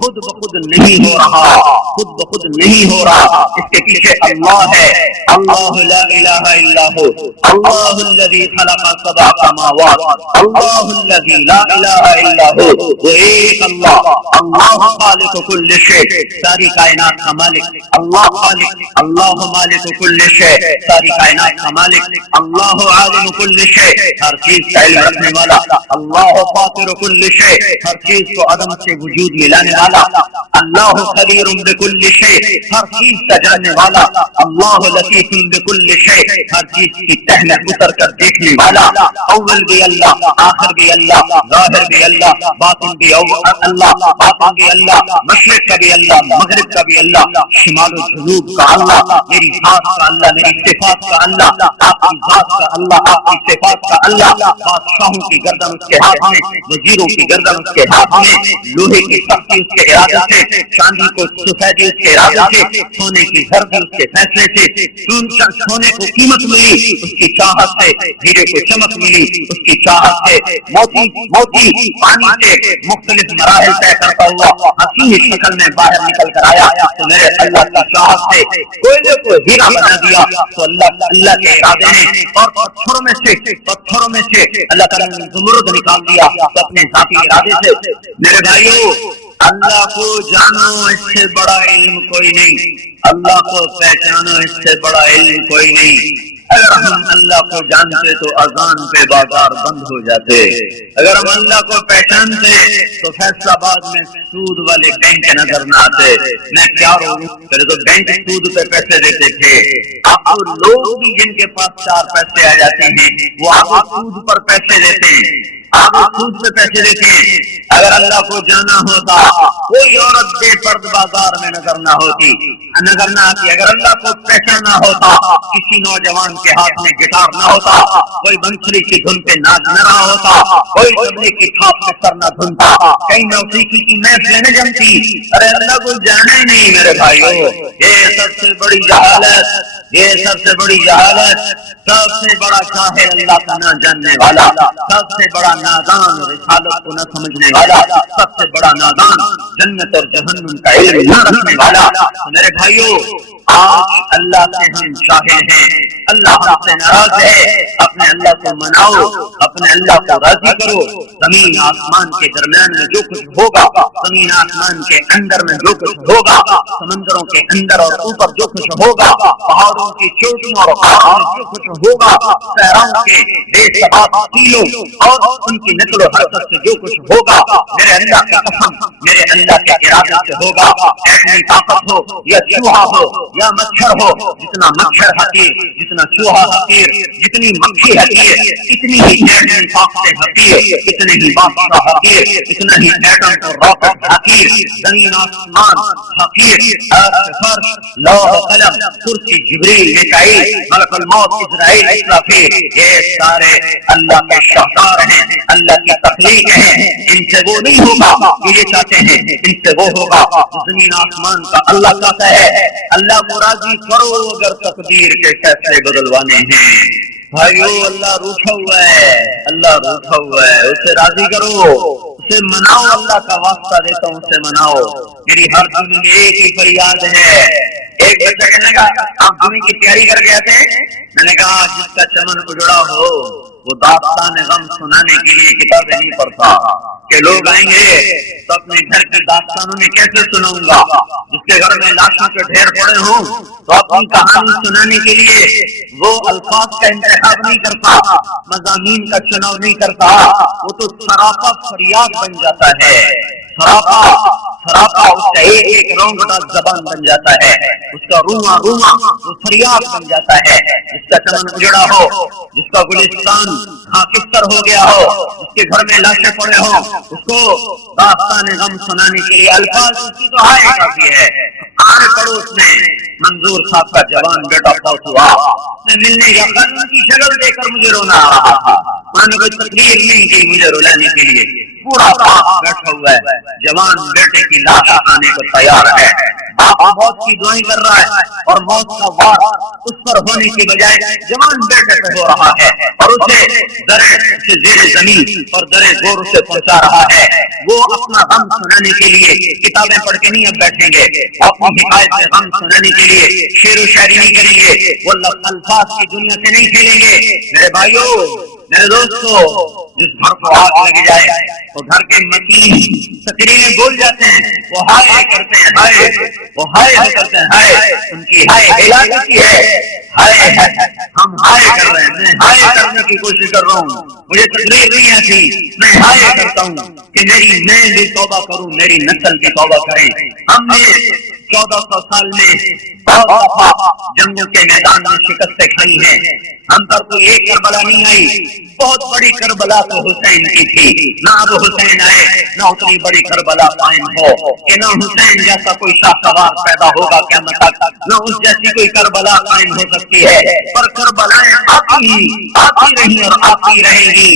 خود بخود نہیں ہو رہا، خود بخود نہیں ہو رہا، اس کے پیچھے اللہ ہے۔ اللہ لا الہ الا ہو، اللہ الذی خلق سبع سماوات، اللہ الذی لا الہ الا ہو، وہ ایک اللہ، اللہ خالق کل شیء، ساری کائنات کا مالک، اللہ خالق، اللہ مالک کل شیء، ساری کائنات کا مالک، اللہ عالم کل شیء، ہر چیز کا علم رکھنے والا، اللہ فاطر کل شیء، ہر چیز کو عدم سے وجود میں لانے والا، اللہ خبیر بکل شیء، ہر چیز کا جاننے والا، اللہ لطیف بکل شیء، ہر چیز کی تہ میں اتر کر دیکھنے والا، اول بھی اللہ، آخر بھی اللہ، ظاہر بھی اللہ، باطن بھی اللہ، باطن بھی اللہ، مشرق کا بھی اللہ، مغرب کا بھی اللہ، شمال و جنوب کا اللہ، میری ذات کا اللہ، میری صفات کا اللہ، آپ کی ذات کا اللہ، آپ کی صفات کا اللہ، بادشاہوں کی گردن اس کے ہاتھ میں، وزیروں کی گردن اس کے ہاتھ میں، لوہے کی سختی اس کے ارادے سے، چاندی کو سفیدی اس کے ارادے سے، سونے کی زردی اس کے فیصلے سے، سونے کو قیمت ملی اس کی چاہت سے، ہیرے کو چمک ملی اس کی چاہت سے، موتی پانی سے مختلف مراحل طے کرتا ہوا حسین شکل میں باہر نکل کر آیا، تو میرے اللہ کی چاہت سے کوئلے کو ہیرا بنا دیا، تو اللہ کے ارادے نے، اور پتھروں میں سے اللہ تعالیٰ نے زمرد نکال دیا تو اپنے ذاتی ارادے سے۔ میرے بھائیو، اللہ کو جانو، اس سے بڑا علم کوئی نہیں، اللہ کو پہچانو، اس سے بڑا علم کوئی نہیں۔ اگر ہم اللہ کو جانتے تو اذان پہ بازار بند ہو جاتے، اگر ہم اللہ کو پہچانتے تو فیصلہ آباد میں سود والے بینک نظر نہ آتے۔ میں کیا رہوں، پہلے تو بینک سود پہ پیسے دیتے تھے، اب تو لوگ بھی جن کے پاس 4 پیسے آ جاتے ہیں وہ آپ سود پر پیسے دیتے ہیں، آپ سود پہ پیسے دیتے ہیں۔ اگر اللہ کو جانا ہوتا کوئی عورت بے پرد بازار میں نظر نہ آتی، اگر اللہ کو پہچانا ہوتا کسی نوجوان کے ہاتھ میں گٹار نہ ہوتا، کوئی بنسری کی دھن پہ ناچ نہ رہا ہوتا، کوئی تبلے کی چھاپ پہ سر نہ دھنتا، کہیں موسیقی کی محفلیں نہ جمتی۔ ارے اللہ کو جانا ہی نہیں میرے بھائیو، یہ سب سے بڑی جہالت، یہ سب سے بڑی جہالت، سب سے بڑا جاہل اللہ کا نہ جاننے والا، سب سے بڑا نادان رسالت کو نہ سمجھنے والا، سب سے بڑا نادان جنت اور جہنم کا علم نہ رکھنے والا۔ میرے بھائیو، آج اللہ سے ہم جاہل ہیں، اللہ ہم سے ناراض ہے، اپنے اللہ کو مناؤ، اپنے اللہ کو راضی کرو۔ زمین آسمان کے درمیان میں جو کچھ ہوگا، زمین آسمان کے اندر میں جو کچھ ہوگا، سمندروں کے اندر اور اوپر جو کچھ ہوگا، پہاڑوں کی چوٹیوں اور پہاڑوں میں جو کچھ ہوگا، صحراؤں کے بے ثبات ٹیلوں اور ان کی نقل و حرکت سے جو کچھ ہوگا، میرے اللہ کی قسم میرے اللہ کے ارادے سے ہوگا۔ ایسی طاقت ہو یا چوہا ہو یا مچھر ہو، جتنا مچھر حقیر، جتنا چوہا حقیر، جتنی مکھی حقیر، اتنی ہی ایٹمی طاقتیں حقیر، اتنے ہی بادشاہ حقیر، اتنا ہی ایٹم اور راکٹ حقیر، زمین آسمان حقیر، فرش، لوح قلم، کرسی، جبریل، میکائیل، ملک الموت، اسرائیل، اسرافیل، یہ سارے اللہ کے شاہکار ہیں، اللہ کی تخلیق ہیں۔ ان سے وہ نہیں ہوگا کہ یہ چاہتے ہیں، ان سے وہ ہوگا زمین آسمان کا اللہ چاہتا ہے۔ اللہ کو راضی کرو اگر تقدیر کے فیصلے بدلوانے ہیں۔ بھائیو، اللہ روٹھا ہوا ہے، اللہ روٹھا ہوا ہے، اسے راضی کرو، اسے مناؤ، اللہ کا واسطہ دیتا ہوں اسے مناؤ۔ میری ہر دن میں ایک ہی فریاد ہے۔ ایک بچہ کہنے لگا آپ جمعے کی تیاری کر کے آتے ہیں؟ میں نے کہا جس کا چمن اجڑا ہو وہ داستان غم سنانے کے لیے کتابیں نہیں پڑھتا، کہ لوگ آئیں گے تو اپنے گھر کی داستانوں میں کیسے سناؤں گا، جس کے گھر میں لاشوں کے ڈھیر پڑے ہوں تو اپنی کہانی سنانے کے لیے وہ الفاظ کا انتخاب نہیں کرتا، مضامین کا چناؤ نہیں کرتا، وہ تو سراپا فریاد بن جاتا ہے، سراپا اس کا ایک رونگٹا زبان بن جاتا ہے، اس کا روما وہ فریاد بن جاتا ہے۔ جس کا چمن اجڑا ہو، جس کا گلستان خاکستر ہو گیا ہو، جس کے گھر میں لاشیں پڑے ہوں، اس کو داستان غم سنانے کے لیے الفاظ اس کی تو آئے کافی ہے۔ آر پڑوس میں منظور صاحب کا جوان بیٹا فوت ہوا، میں ملنے یا خاتون کی شکل دیکھ کر مجھے رونا آ رہا تھا، میں نے کوئی تقریر نہیں کی مجھے رلانے کے لیے، پورا پاک بیٹھا ہوا ہے، جوان بیٹے کی لاش آنے کو تیار ہے، آپ موت کی دعائیں کر رہا ہے اور موت کا وار اس پر ہونے کی بجائے جوان بیٹے پہ ہو رہا ہے اور اسے درے سے زیر زمین اور درے زور سے پہنچا رہا ہے. وہ اپنا غم سنانے کے لیے کتابیں پڑھ کے نہیں اب بیٹھیں گے, وہ اپنی حکایت سے غم سنانے کے لیے شعر و شاعری نہیں کریں گے, وہ الفاظ کی دنیا سے نہیں کھیلیں گے. میرے بھائیوں, میرے دوستو, جس گھر کو آگ لگ جائے وہ گھر کے متین تقریریں بول جاتے ہیں, وہ ہائے کرتے ہیں, ہائے وہ ہائے کرتے ہیں, ہائے ان کی ہائے ہلاکتی ہے, ہائے ہم ہائے کر رہے ہیں, میں ہائے کرنے کی کوشش کر رہا ہوں, مجھے تقریر نہیں آتی, میں ہائے کرتا ہوں کہ میں بھی توبہ کروں, میری نسل بھی توبہ کریں. ہم نے 1400 سال میں بہت دفعہ جنگوں کے میدان میں شکستیں کھائی ہیں, ہم پر کوئی ایک کربلا نہیں آئی. بہت بڑی کربلا تو حسین کی تھی, نہ اب حسین آئے نہ اتنی بڑی کربلا قائم ہو کہ نہ حسین جیسا کوئی شاہ سوار پیدا ہوگا قیامت تک, نہ اس جیسی کوئی کربلا قائم ہو سکتی ہے. پر کربلائیں آتی رہی اور آتی رہیں گی.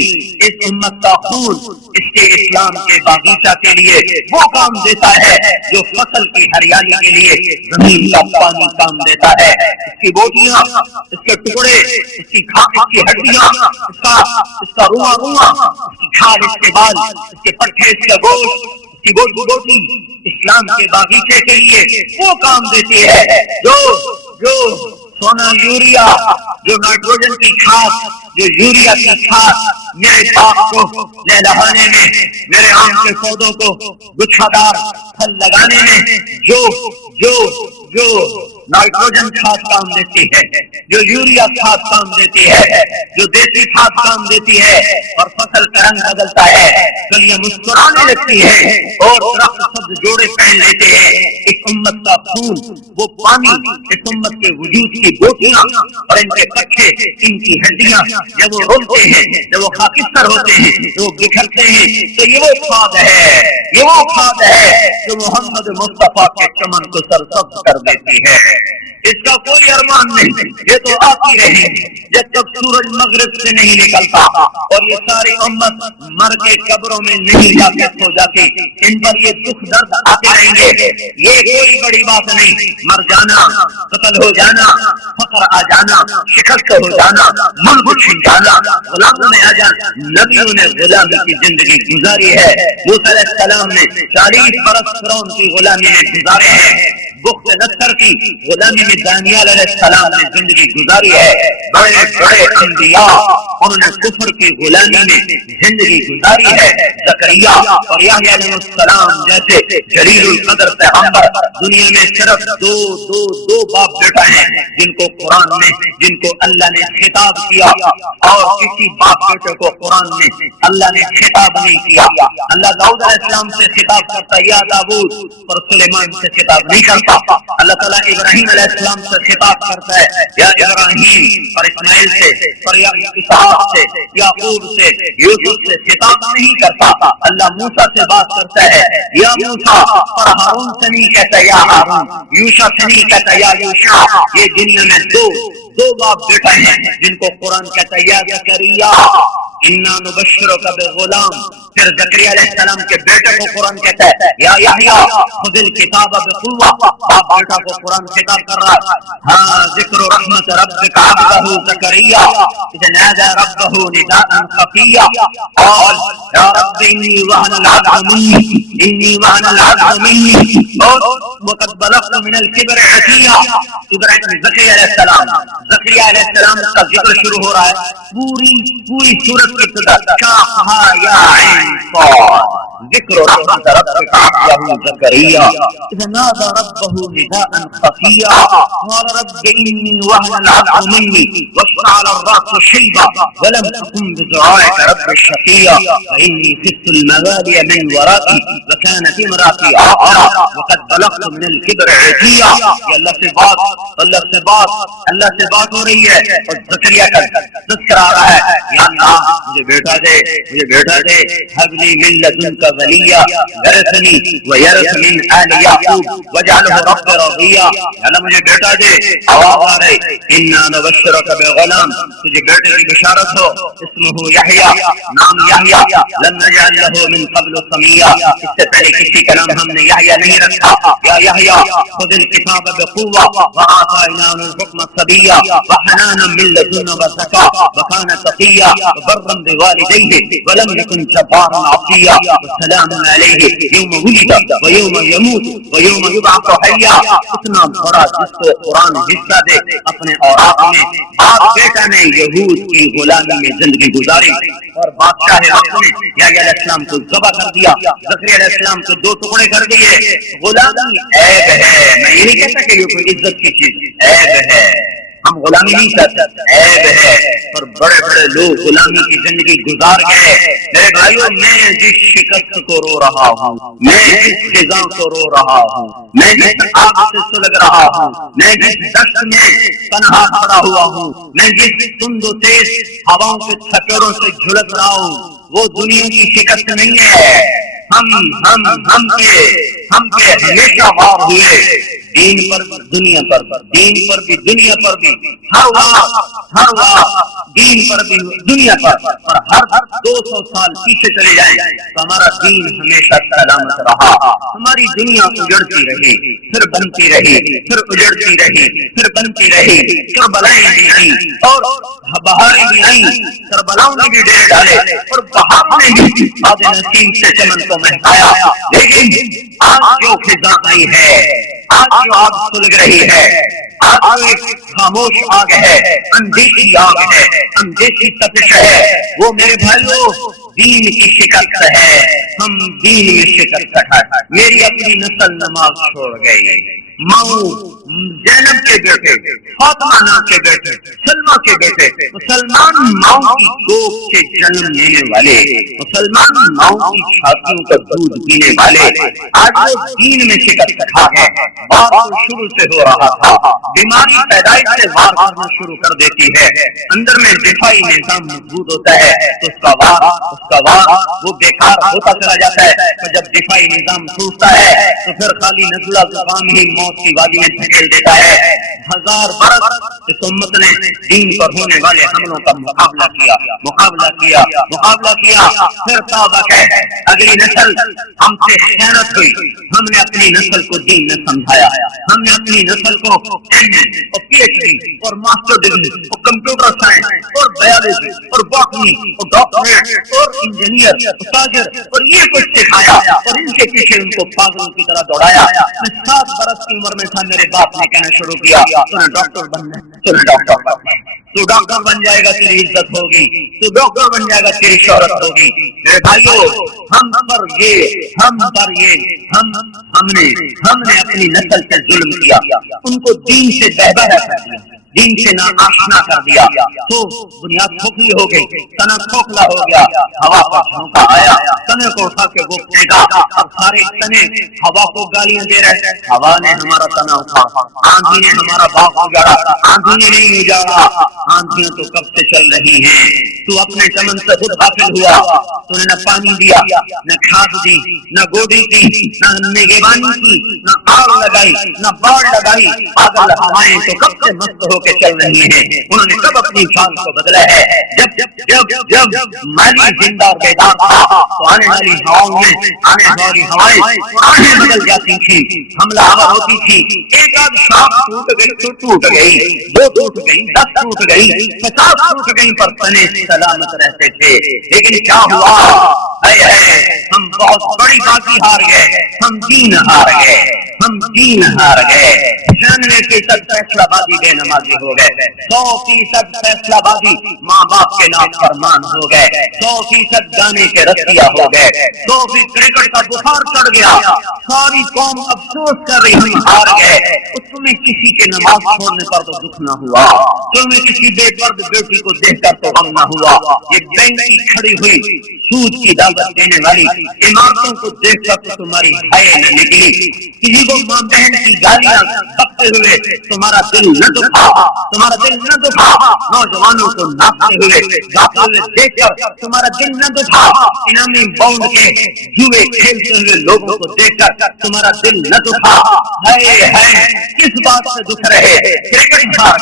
اس امت کا خون اس کے اسلام کے باغیچہ کے لیے وہ کام دیتا ہے جو فصل کی ہریالی کے لیے زمین کا پانی کام دیتا ہے. اس کی بوٹیاں, اس کے ٹکڑے, اس کی ہڈیاں, اس کا رواں, اس کی کھال, اس کے بال, اس کے پٹھے, اس کا گوشت, اس کی بوٹی اسلام کے باغیچے کے لیے وہ کام دیتی ہے جو سونا یوریا, جو نائٹروجن کی کھاد, جو یوریا کی کھاد میرے باغ کو لہلہانے میں, میرے آم کے پودوں کو گچھا دار پھل لگانے میں جو نائٹروجن کھاد کام دیتی ہے, جو یوریا کھاد کام دیتی ہے, جو دیسی کھاد کام دیتی ہے اور فصل کا رنگ بدلتا ہے, کلیاں مسکرانے لگتی ہے اور درخت سبز جوڑے پہن لیتے ہیں. اس امت کا خون, وہ پانی, اس امت کے وجود کی بوٹیاں اور ان کے پٹھے, ان کی ہڈیاں جب وہ رولتے ہیں, جب وہ خاکستر ہوتے ہیں, جب وہ بکھرتے ہیں, تو یہ وہ کھاد ہے جو محمد مصطفیٰ کے چمن کو سرسبز کر دیتی ہے. اس کا کوئی ارمان نہیں, یہ تو آتی رہے گی جب تک سورج مغرب سے نہیں نکلتا, اور یہ ساری امت مر کے قبروں میں نہیں جا کے سو جاتی. ان پر یہ دکھ درد آتے رہیں گے, یہ کوئی بڑی بات نہیں. مر جانا, قتل ہو جانا, فقر آ جانا, شکست ہو جانا, ملک چھن جانا, غلاموں میں آ جانا. نبیوں نے غلامی کی زندگی گزاری ہے. موسیٰ علیہ السلام نے 40 برس فرعون کی غلامی میں گزارے ہیں. بخت نصر کی غلامی میں دانیال علیہ السلام نے زندگی گزاری ہے. بڑے بڑے انبیاء انہوں نے کفر کی غلامی میں زندگی گزاری ہے. زکریا اور یحییٰ علیہ السلام جیسے جلیل القدر پیغمبر دنیا میں صرف دو باپ بیٹا ہیں جن کو قرآن میں, جن کو اللہ نے خطاب کیا, اور کسی باپ بیٹے کو قرآن میں اللہ نے خطاب نہیں کیا. اللہ داؤد علیہ السلام سے خطاب کرتا یا داؤد, اور سلیمان سے خطاب نہیں کرتا. اللہ تعالیٰ ابراہیم علیہ السلام سے خطاب کرتا ہے یا ابراہیم, اور اسماعیل سے, اور اسحاق سے, یعقوب سے, یوسف سے خطاب نہیں کرتا. اللہ موسیٰ سے بات کرتا ہے یا موسیٰ, اور ہارون سے نہیں کہتا یا ہارون, یوشع سے نہیں کہتا یا یوشع. یہ دنیا میں دو باپ بیٹا ہیں جن کو قرآن کہتا ہے یا زکریا انا نبشرک بغلام. پھر زکریا علیہ السلام کے بیٹے کو قرآن کہتا ہے یا یحییٰ خذ الکتاب بقوہ. باپ بیٹا کو قرآن خطاب کر رہا ہے. ہاں, ذکر رحمت ربک عبدہ زکریا اذ نادى ربه نداء خفيا قال يا رب اني وهن العظم مني وقد بلغت من الكبر عتيا. زکریا علیہ السلام کا ذکر شروع ہو رہا ہے. پوری سورت کی ابتدا کافہا یا عین صاد, ذکر رحمت ربک عبدہ زکریا اذ نادى ربه نداء خفيا قال رب اني وهن العظم مني واشتعل الراس شيبا ولم اكن بدعائك رب شقيا فاني خفت الموالي من ورائي وكانت امراتي عاقرا وقد بلغت من الكبر عتيا. یہ اللہ سے بات ہو رہی ہے اور زکریا کا تذکرہ آ رہا ہے. یا اللہ مجھے بیٹا دے, هب لي من لدنك وليا يرثني ويرث من آل يعقوب واجعله رب رضيا. اللہ مجھے بیٹا دے. آواز آ رہی انا نبشرک بغلام, تجھے بیٹے کی بشارت ہو, اسمہ یحییٰ, نام یحییٰ, لم نجعل له من قبل سمیا, اس سے پہلے کسی کا نام ہم نے یحییٰ نہیں رکھا. یا يحيى خذ الكتاب بقوة وآتيناه الحكم صبيا وحنانا من لدنا وزكاة وكان تقيا وبرا بوالديه ولم يكن جبارا عصيا وسلام عليه يوم ولد ويوم يموت ويوم يبعث حيا. اتنا بڑا جس کو قرآن حصہ دے اپنے اوراق میں باپ بیٹا نے یہود کی غلامی میں زندگی گزاری اور بادشاہ وقت نے یحییٰ علیہ السلام کو ذبح کر دیا. زکریا علیہ السلام کو 2 ٹکڑے کر دیے. غلامی عیب ہے. میں یہ نہیں کہتا کہ یہ کوئی عزت کی چیز عیب ہے. ہم غلامی نہیں کرتے, عیب ہے. اور بڑے بڑے لوگ غلامی کی زندگی گزار گئے. میرے بھائیوں, میں جس شکست کو رو رہا ہوں, میں جس خزاں کو رو رہا ہوں, میں جس آگ سے سلگ رہا ہوں, میں جس دشت میں تنہا پڑا ہوا ہوں, میں جس تند و تیز ہواؤں کے تھکڑوں سے جھلک رہا ہوں, وہ دنیا کی شکست نہیں ہے. ہم پہ ہمیشہ وار ہوئے, دین پر دنیا پر, دین پر بھی دنیا پر بھی, ہر وار دین پر بھی دنیا پر. اور ہر 200 سال پیچھے چلے جائیں تو ہمارا دین ہمیشہ سلامت رہا. ہماری دنیا اجڑتی رہی, پھر بنتی رہی, پھر اجڑتی رہی, پھر بنتی رہی. کربلائیں بھی آئیں اور بہاریں بھی آئیں, کربلاؤں نے بھی ڈیر ڈالے اور بہار نے بھی باد نسیم سے چمن کو مہکایا. لیکن آج جو خزاں آئی ہے, آج جو آگ سلگ رہی ہے, آج جو ایک خاموش آگ ہے, اندیشی آگ ہے, اندیشی تپش ہے, وہ میرے بھائیوں دین کی شکست ہے. ہم دین میں شکست ہے. میری اپنی نسل نماز چھوڑ گئی. ماؤں زینب کے بیٹے, فاطمہ نام کے بیٹے, سلمہ کے بیٹے, مسلمان ماؤں کی کوکھ سے جنم لینے والے, مسلمان ماؤں کی چھاتیوں کا دودھ پینے والے, آج وہ دین میں شکست کھا ہے. وار شروع سے ہو رہا تھا, بیماری پیدائش سے وار کرنا شروع کر دیتی ہے. اندر میں دفاعی نظام مضبوط ہوتا ہے تو اس کا وار وہ بیکار ہوتا چلا جاتا ہے. تو جب دفاعی نظام ٹوٹتا ہے تو پھر خالی نزلہ زبان ہی موت کی وادی میں دھکیل دیتا ہے. 1000 برس اس امت نے دین پر ہونے والے حملوں کا مقابلہ کیا. پھر توبہ کہہ, اگلی نسل ہم سے خیانت ہوئی. ہم نے اپنی نسل کو دین نے سمجھایا. ہم نے اپنی نسل کو ایم اے اور پی ایچ ڈی اور ماسٹر ڈگری اور کمپیوٹر سائنس اور بایولوجی اور باٹنی اور ڈاکٹریٹ اور انجینئر اور تاجر اور یہ کچھ سکھایا اور ان کے پیچھے ان کو پاگلوں کی طرح دوڑایا. میں 7 برس کی عمر میں تھا, میرے باپ نے کہنا شروع کیا تو ڈاکٹر بننا, تو ڈاکٹر بن جائے گا, تیری عزت ہوگی, تو ڈاکٹر بن جائے گا, تیری شہرت ہوگی. میرے بھائیوں, ہم نے اپنی نسل سے ظلم کیا, ان کو دین سے بہبہرا کر دیا, دین سے ناآشنا کر دیا. تو بنیاد کھوکھلی ہو گئی, تنا کھوکھلا ہو گیا. ہوا کا جھونکا آیا, تنے کو اٹھا کے وہ پھینکا. اب سارے تنے ہوا کو گالیاں دے رہے. ہوا نے ہمارا تنا اٹھا, آندھی نے ہمارا باغ اجاڑا. آندھی نے نہیں اجاڑا, آندھیاں تو کب سے چل رہی ہیں. تو اپنے چمن سے خود غافل ہوا. تو نے نہ پانی دیا, نہ کھاد دی, نہ گوڑی دی, نہ نگہبانی کی, نہ آگ لگائی, نہ باڑ لگائی. پاگل ہوائیں تو کب سے مست ہو کے چل رہی ہیں. انہوں نے کب اپنی چال کو بدلا ہے. جب مالی زندہ اور بیدار تھا تو آنے والی ہواؤں میں آنے والی ہوائیں پرانے بدل جاتی تھی, حملہ آور ہوتی تھی. ایک آدھ شاخ ٹوٹ گئی تو ٹوٹ گئی, 2 ٹوٹ گئی, 10 ٹوٹ گئی, 50 ٹوٹ گئی, پر تنے سلامت رہتے تھے. لیکن کیا ہوا, ہم بہت بڑی بازی ہار گئے. ہم دین ہار گئے. 99% فیصلہ بازی بے نمازی ہو گئے. 100% فیصلہ بازی ماں باپ کے نافرمان ہو گئے. 100% گانے کے رسیا ہو گئے. 100% کرکٹ کا بخار چڑھ گیا. ساری قوم افسوس کر رہی, ہم ہار گئے. تمہیں کسی کے نماز چھوڑنے پر تو دکھ نہ ہوا, تمہیں کسی بے درد بیٹی کو دیکھ کر تو غم نہ ہوا. یہ بینک کی کھڑی ہوئی سود کی دعوت دینے والی عمارتوں کو دیکھ کر تو تمہاری حیا نہ نکلی. کسی کو ماں بہن کی گالیاں بکتے ہوئے تمہارا دل نہ دکھا. نوجوانوں کو ناچتے ہوئے گاتے ہوئے دیکھ کر تمہارا دل نہ دکھا. انعامی باؤنڈ کے جوئے کھیلتے ہوئے لوگوں کو دیکھ کر تمہارا دل نہ دکھا. کس بات سے دکھ رہے, کرکٹ ہار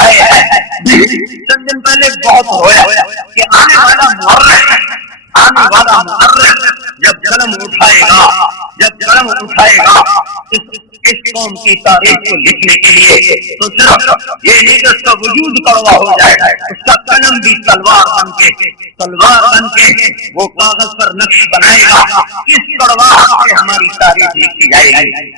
گئے. چند دن پہلے بہت رویا کہ آنے والا محرم جب قلم اٹھائے گا اس اس قوم کی تاریخ کو لکھنے کے لیے، تو صرف یہ نہیں کہ اس کا وجود کڑوا ہو جائے، اس کا قلم بھی تلوار بن کے وہ کاغذ پر نقش بنائے گا، اس کڑواہٹ سے ہماری تاریخ لکھی جائے گی۔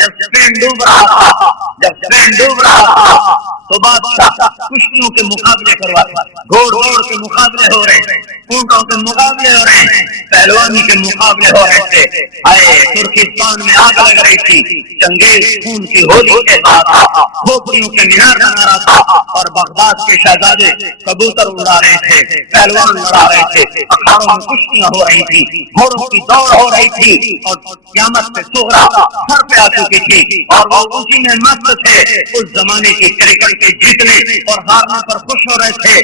جب اسپین ڈوب رہا تھا تو بادشاہ کشتیوں کے مقابلے کرواتا، گھوڑ کے مقابلے ہو رہے ہیں، اونٹوں کے مقابلے ہو رہے ہیں، پہلوانی کے مقابلے ہو رہے تھے۔ ترکستان میں آگ لگ رہی تھی، چنگیز خون کی ہولی کے بعد کھوپڑیوں کے مینار بنا رہا تھا، اور بغداد کے شہزادے کبوتر اڑا رہے تھے، پہلوان لڑا رہے تھے، اکھاڑوں میں کشتیاں ہو رہی تھی، گھوڑوں کی دوڑ ہو رہی تھی، اور قیامت سے سغرا سر پہ آ چکی تھی، اور وہ اسی میں مست تھے، اس زمانے کی کرکٹ کے جیتنے اور ہارنے پر خوش ہو رہے تھے۔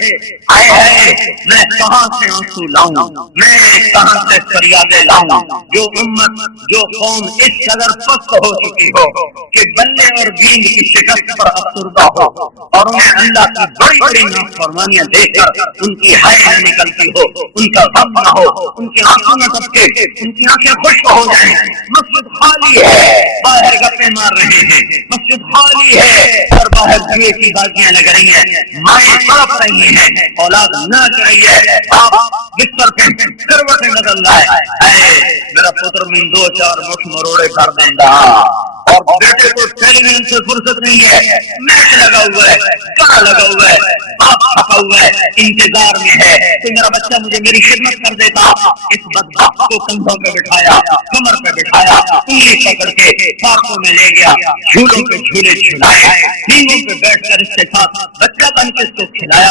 میں کہاں سے آنسو لاؤں، میں کہاں سے فریادیں لاؤں، جو امت، جو قوم اس قدر پست ہو چکی ہو کہ بلے اور گیند کی شکست پر افسردہ ہو، اور انہیں اللہ کی بڑی بڑی نافرمانیاں دیکھ کر ان کی حیا نہ نکلتی ہو، ان کا غم نہ ہو، ان کے آنسو نہ ٹپکے، ان کی آنکھیں خشک ہو جائیں۔ مسجد خالی ہے، باہر گپے مار رہے ہیں، مسجد خالی ہے اور باہر جوئے کی بازیاں لگ رہی ہیں، مائیں تڑپ رہی ہیں، اولاد ناچ رہی ہے، آپ بستر پہ کروٹیں بدل رہا ہے۔ میرا پتر من دو چار مٹھ مروڑے کر دیں گا، اور بیٹے کو ٹیلی ویژن سے فرصت نہیں ہے، میچ لگا ہوا ہے، گانا لگا ہوا ہے، باپ چھپا ہوا ہے، انتظار میں ہے کہ میرا بچہ مجھے میری خدمت کر دیتا۔ اس بدبخت کو کندھوں پہ بٹھایا، کمر پہ بٹھایا، انگلی پکڑ کے پارکوں میں لے گیا، جھولوں پہ جھولے جھلائے، نیموں پہ بیٹھ کر اس کے ساتھ بچہ بن کے اس کو کھلایا،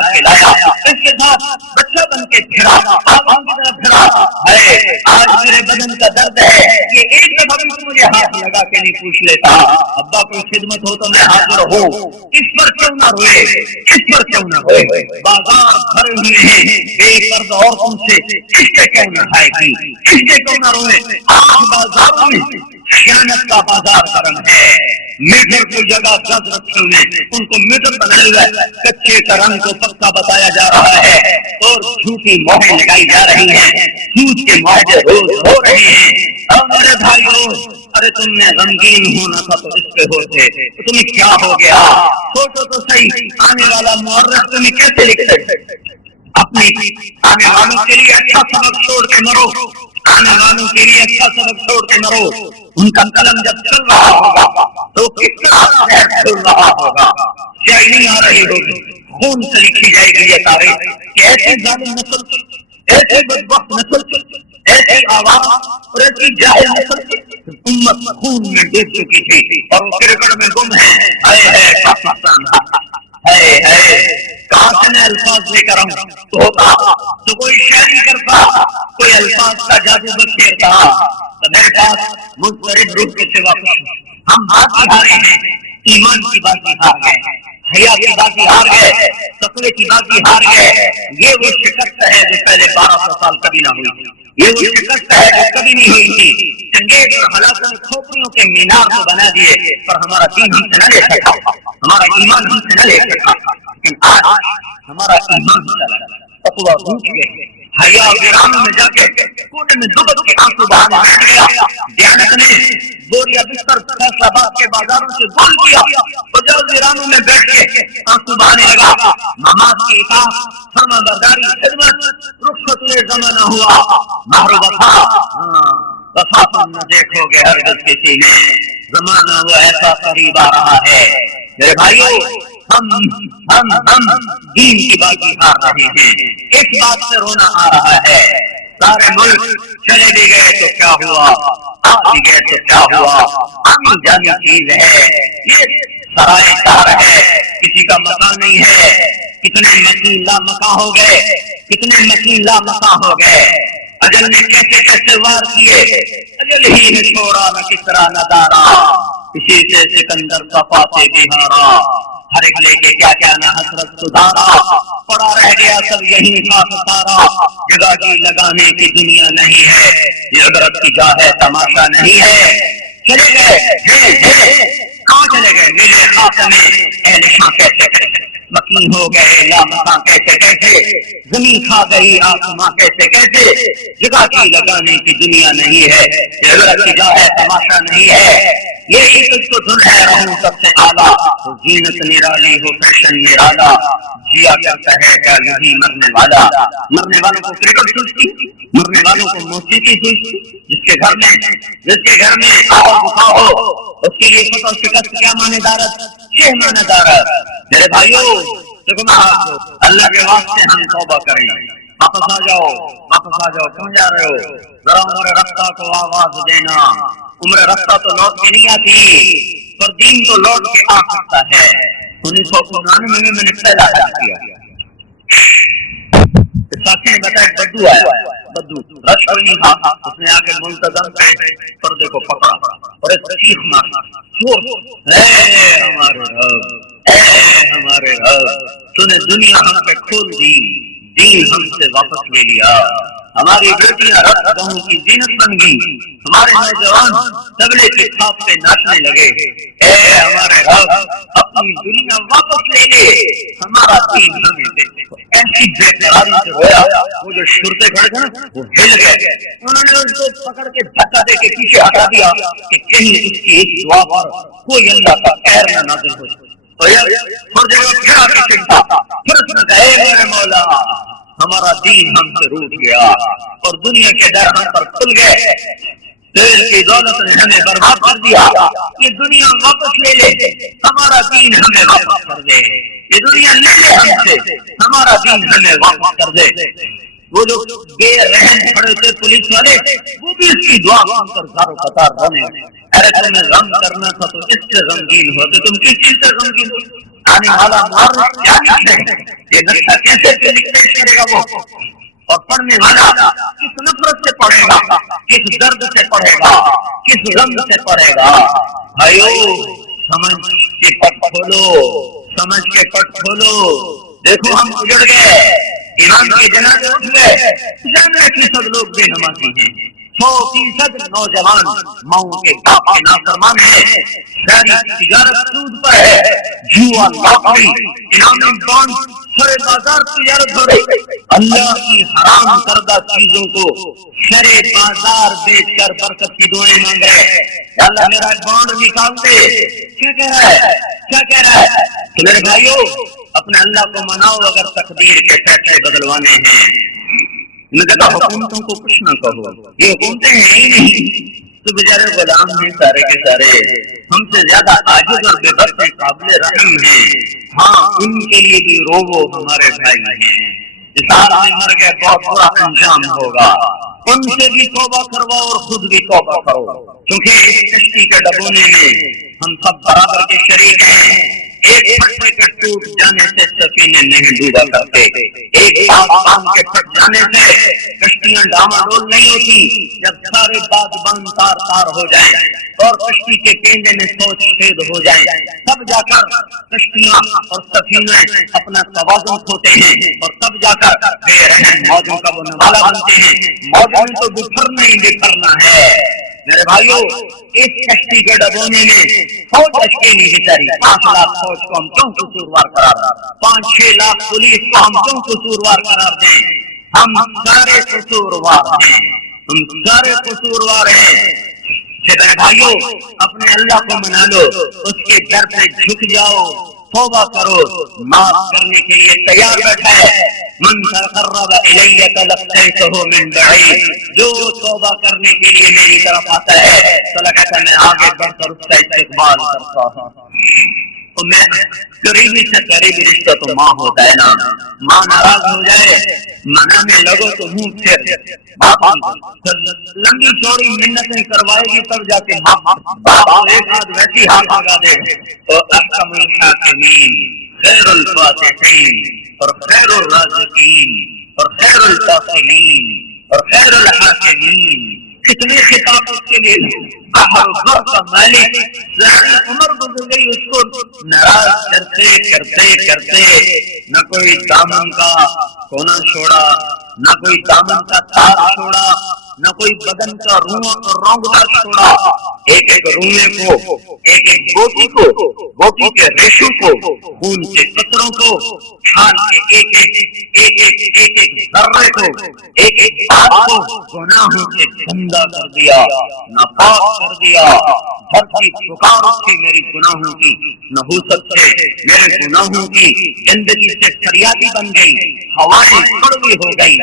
اس کے ساتھ بچہ بن کے پھرا، آنکھوں کی طرف پھرا۔ آج میرے بدن کا درد ہے، یہ ایک دفعہ بھی مجھے ہاتھ لگا کے نہیں پوچھ لیتا، ابا کوئی خدمت ہو تو میں حاضر ہوں، اس پر کیوں نہ روئے، اس پر کیوں نہ روئے۔ بازار بھرے ہوئے ہیں بے پردہ عورتوں سے، اس پہ کیوں نہ کھائے گی، اس پہ کیوں نہ روئے۔ آج بازاروں میں خیانت کا بازار گرم ہے، میٹر کی جگہ گز رکھے ہوئے، ان کو میٹر بنائے ہوئے، کچے کا رنگ کو پکا بتایا جا رہا ہے، اور جھوٹی مہریں لگائی جا رہی ہیں، سود کے معاہدے روز ہو رہے ہیں۔ اور میرے بھائیو، ارے تم نے غمگین ہونا تھا تو اس پہ ہوتے، تمہیں کیا ہو گیا؟ سوچو تو صحیح، آنے والا مورخ تمہیں کیسے لکھتے؟ اپنی آنے والوں کے لیے اچھا سبق چھوڑ کے مرو، آنے والوں کے لیے اچھا سبق چھوڑ کے مرو۔ ان کا قلم جب چل رہا ہوگا تو کس طرح شہر چل رہا ہوگا، سیاہی نہیں آ رہی ہوگی، خون سے لکھی جائے گی یہ تاریخ کہ ایسی ظالم نسل، ایسی بدبخت نسل، ایسی آواز اور ایسی جاہل نسل امت خون میں ڈوب چکی تھی، اور وہ کرکٹ میں گم ہے۔ ہے پاکستان، کہاں سے میں الفاظ لے کر آؤں؟ تو کوئی شاعری کرتا، کوئی الفاظ کا جادو بکھیرتا، تو میرے پاس مضطرب روح کے سوا کچھ، ہم بازی ہارے ہیں، ایمان کی بازی ہار گئے، حیا کی بازی ہار گئے، تقوی کی بازی ہار گئے۔ یہ وہ شکست ہے جو پہلے 1200 سال کبھی نہ ہوئی تھی، یہ وہ شکست ہے جو کبھی نہیں ہوئی تھی۔ چنگیز اور ہلاکوں کھوپڑیوں کے مینار کو بنا دیے، پر ہمارا دین ہم سے نہ لے سکا، ہمارا ایمان ہم سے نہ لے سکا، لیکن آج ہمارا ایمان چلا، تقوی روٹ گئے، حیا ویرانوں میں جا کے کونے میں دبک کے آنسو بہانے بیٹھ گیا۔ دیانت نے بوریا بستر فیصل آباد کے بازاروں سے گول کیا، تو جب ویرانوں میں بیٹھ کے آنسو بہانے لگا، نماز کی اطاعت، فرما برداری، خدمت، رخصت زمانہ ہوا، مہر وفا، وفا تم نہ دیکھو گے ہرگز کسی میں، زمانہ وہ ایسا قریب آ رہا ہے۔ میرے بھائیو، ہم دین کی بازی ہار رہے ہیں، اس بات سے رونا آ رہا ہے۔ سارے ملک چلے بھی گئے تو کیا ہوا، آ بھی گئے تو کیا ہوا، آنی جانی چیز ہے، یہ سرائے دار ہے، کسی کا مکان نہیں ہے۔ کتنے مکین لا مکان ہو گئے، کتنے مکین لا مکان ہو گئے۔ اجل نے کیسے کیسے وار کیے، اجل ہی نے چھوڑا نہ کسرا نہ دارا، اسی سے سکندر صفا سے بہارا، ہر ایک لے کے کیا کیا نہ حسرت سدھارا، پڑا رہ گیا سب یہی خاص سارا، جگہ جی لگانے کی دنیا نہیں ہے، یہ عبرت کی جا ہے تماشا نہیں ہے۔ چلے گئے کہاں چلے گئے میرے خاتمے اہل شاہ کیسے کرے، مکی ہو گئے لامکاں کیسے کیسے، زمین کھا گئی آسماں کیسے کیسے، جگہ کی لگانے کی دنیا نہیں ہے، عبرت کی جا ہے تماشا نہیں ہے، یہی تجھ کو دھن ہے رہوں سب سے اعلیٰ، تو زینت نرالی ہو فیشن نرالا، جیا کرتا ہے کیا یہی مرنے والا، مرنے والوں کو کرکٹ سوچتی، مرنے والوں کو موسیقی سوچتی، جس کے گھر میں آواز بخا ہو اس کے لیے فتح شکست کیا مانے دارت، یہ مانے دارت۔ میرے بھائیو اللہ کے واسطے ہم توبہ کریں، واپس آ جاؤ، واپس آ جاؤ، کہاں جا رہے ہو؟ ذرا عمر رفتہ کو آواز دینا، عمر رفتہ تو لوٹ کے نہیں آتی، پر دین تو لوٹ کے آ سکتا ہے۔ 1999 میں نے پہلا اعلان کیا، ساتھی نے بتایا بدو آیا، بدو رش کوئی نہیں تھا، اس نے آ کے منتظم پہ پردے کو پکڑا اور ایک چیخ مارا، اے ہمارے رب، اے ہمارے رب، تو نے دنیا ہم پہ کھول دی، دین ہم سے واپس لے لیا، ہماری بیٹیاں رت گاہوں کی زینت بن گئی، ہمارے نوجوان تبلے کے چھاپ پہ ناچنے لگے، اے ہمارے رب اپنی دنیا واپس لے لے، ہمارا دین ہمیں دے۔ ایسی بے قراری سے رویا، وہ جو شرطے کھڑے تھے نا وہ ہل گئے، انہوں نے اس کو پکڑ کے دھکا دے کے پیچھے ہٹا دیا کہ کہیں اس کی اس دعا پر کوئی اللہ کا خیر نہ نازل ہو جائے۔ تھوڑی دیر میں پھر آ کے چمٹا، پھر اس نے کہا اے میرے مولا ہمارا دین ہم سے روٹ گیا اور دنیا کے در ہم پر کھل گئے، تیل کی دولت نے ہمیں برباد کر دیا، یہ دنیا واپس لے لے، ہمارا دین ہمیں واپس کر دے، یہ دنیا لے لے ہم سے، ہمارا دین ہمیں واپس کر دے۔ وہ جو بے رحم کھڑے تھے پولیس والے وہ بھی اس کی دعا سن کر زارو قطار رونے، ارے تمہیں غم کرنا تھا تو اس سے غمگین ہوتے، تم کس چیز سے غمگین ہو؟ آنے والا مورخ کیا لکھے یہ نقشہ کیسے پیش کرے گا وہ، اور پڑھنے والا کس نفرت سے پڑھے گا، کس درد سے پڑھے گا، کس غم سے پڑھے گا۔ بھائیو سمجھ کے پٹ کھولو، سمجھ کے پٹ کھولو، دیکھو ہم اجڑ گئے، ایمان کے جنازے اٹھ گئے، 90% لوگ بے نمازی ہیں، 100% نوجوان ماؤں کے باپ کے نافرمان ہیں، ساری تجارت سود پر ہے، جوا لاٹری انعامی بانڈ سرے بازار تجارت ہو رہی، اللہ کی حرام کردہ چیزوں کو سرے بازار بیچ کر برکت کی دعائیں مانگ رہے، اللہ میرا بانڈ نکال دے، کیا کہہ رہا ہے، کیا کہہ رہا ہے؟ تو میرے بھائیو اپنے اللہ کو مناؤ اگر تقدیر کے فیصلے بدلوانے ہیں، میں کہتا حکومتوں کو کچھ نہ کہو، یہ حکومتیں ہیں ہی نہیں، تو بیچارے غلام ہیں سارے کے سارے، ہم سے زیادہ عاجز اور بے بس ہیں، قابل رحم ہیں، ہاں ان کے لیے بھی روو ہمارے بھائی ہیں، اس حال میں مر گئے بہت برا انجام ہوگا، ان سے بھی توبہ کرواؤ اور خود بھی توبہ کرو، کیونکہ اس کشتی کے ڈبونے میں ہم سب برابر کے شریک ہیں، ایک پھٹے کے ٹوٹ جانے سے سفینے نہیں ڈوبا کرتے، ایک بادبان کے پھٹ جانے سے کشتیاں ڈاماڈول نہیں ہوتی، جب سارے بادبان تار تار ہو جائیں اور کشتی کے کیندے میں سوچ چھید ہو جائیں تب جا کر کشتیاں اور سفینے اپنا توازن کھوتے ہیں، اور تب جا کر بے رحم موجوں کا وہ نوالا بنتے ہیں، موجوں میں تو بکھرنا ہی بکھرنا ہے۔ میرے بھائیو اس کشتی کے ڈبونے میں فوج اشکیلی بیچاری، 5 لاکھ فوج کو ہم کیوں قصوروار قرار دیں، 5-6 لاکھ پولیس کو ہم کیوں قصوروار قرار دیں، ہم سارے قصوروار ہیں، ہم سارے قصوروار ہیں۔ میرے بھائیو اپنے اللہ کو منا لو، اس کے در پہ جھک جاؤ، توبہ کرو، معاف کرنے کے لیے تیار بیٹھا ہے، من تقرب الی تلقیتہ من بعید، جو توبہ کرنے کے لیے میری طرف آتا ہے تو لگتا ہے میں آگے بڑھ کر اس کا استقبال کرتا ہوں، تو میں قریبی سے قریبی رشتہ تو ماں ہوتا ہے نا، ماں ناراض ہو جائے منع میں لگو تو منہ پھر لمبی چوڑی منتیں کروائے گی تب جا کے باپ ایک ہاتھ ویسی ہاتھ لگا دے، اور احکم الحاکمین خیر الفاتحین اور خیر الرازقین اور خیر الفاصلین اور خیر الحاکمین، کتنے خطاب اس کے لیے، بحر بر کا مالک، ساری عمر گزر گئی اس کو ناراض کرتے کرتے کرتے، نہ کوئی دامن کا کونا چھوڑا، نہ کوئی دامن کا تار چھوڑا، نہ کوئی بدن کا رونگٹا چھوڑا، ایک ایک رونے کو، ایک ایک گوٹی کے ریشوں کو، خون کے قطروں کو، کھال کے ایک ذرے کو، ایک ایک بات کو گناہوں سے گندا کر دیا، ناپاک کر دیا۔ دھرتی پکار اٹھی میری گناہوں کی نحوست سے، میرے گناہوں کی زندگی سے فریادی بن گئی، ہوائیں کڑوی ہو گئی،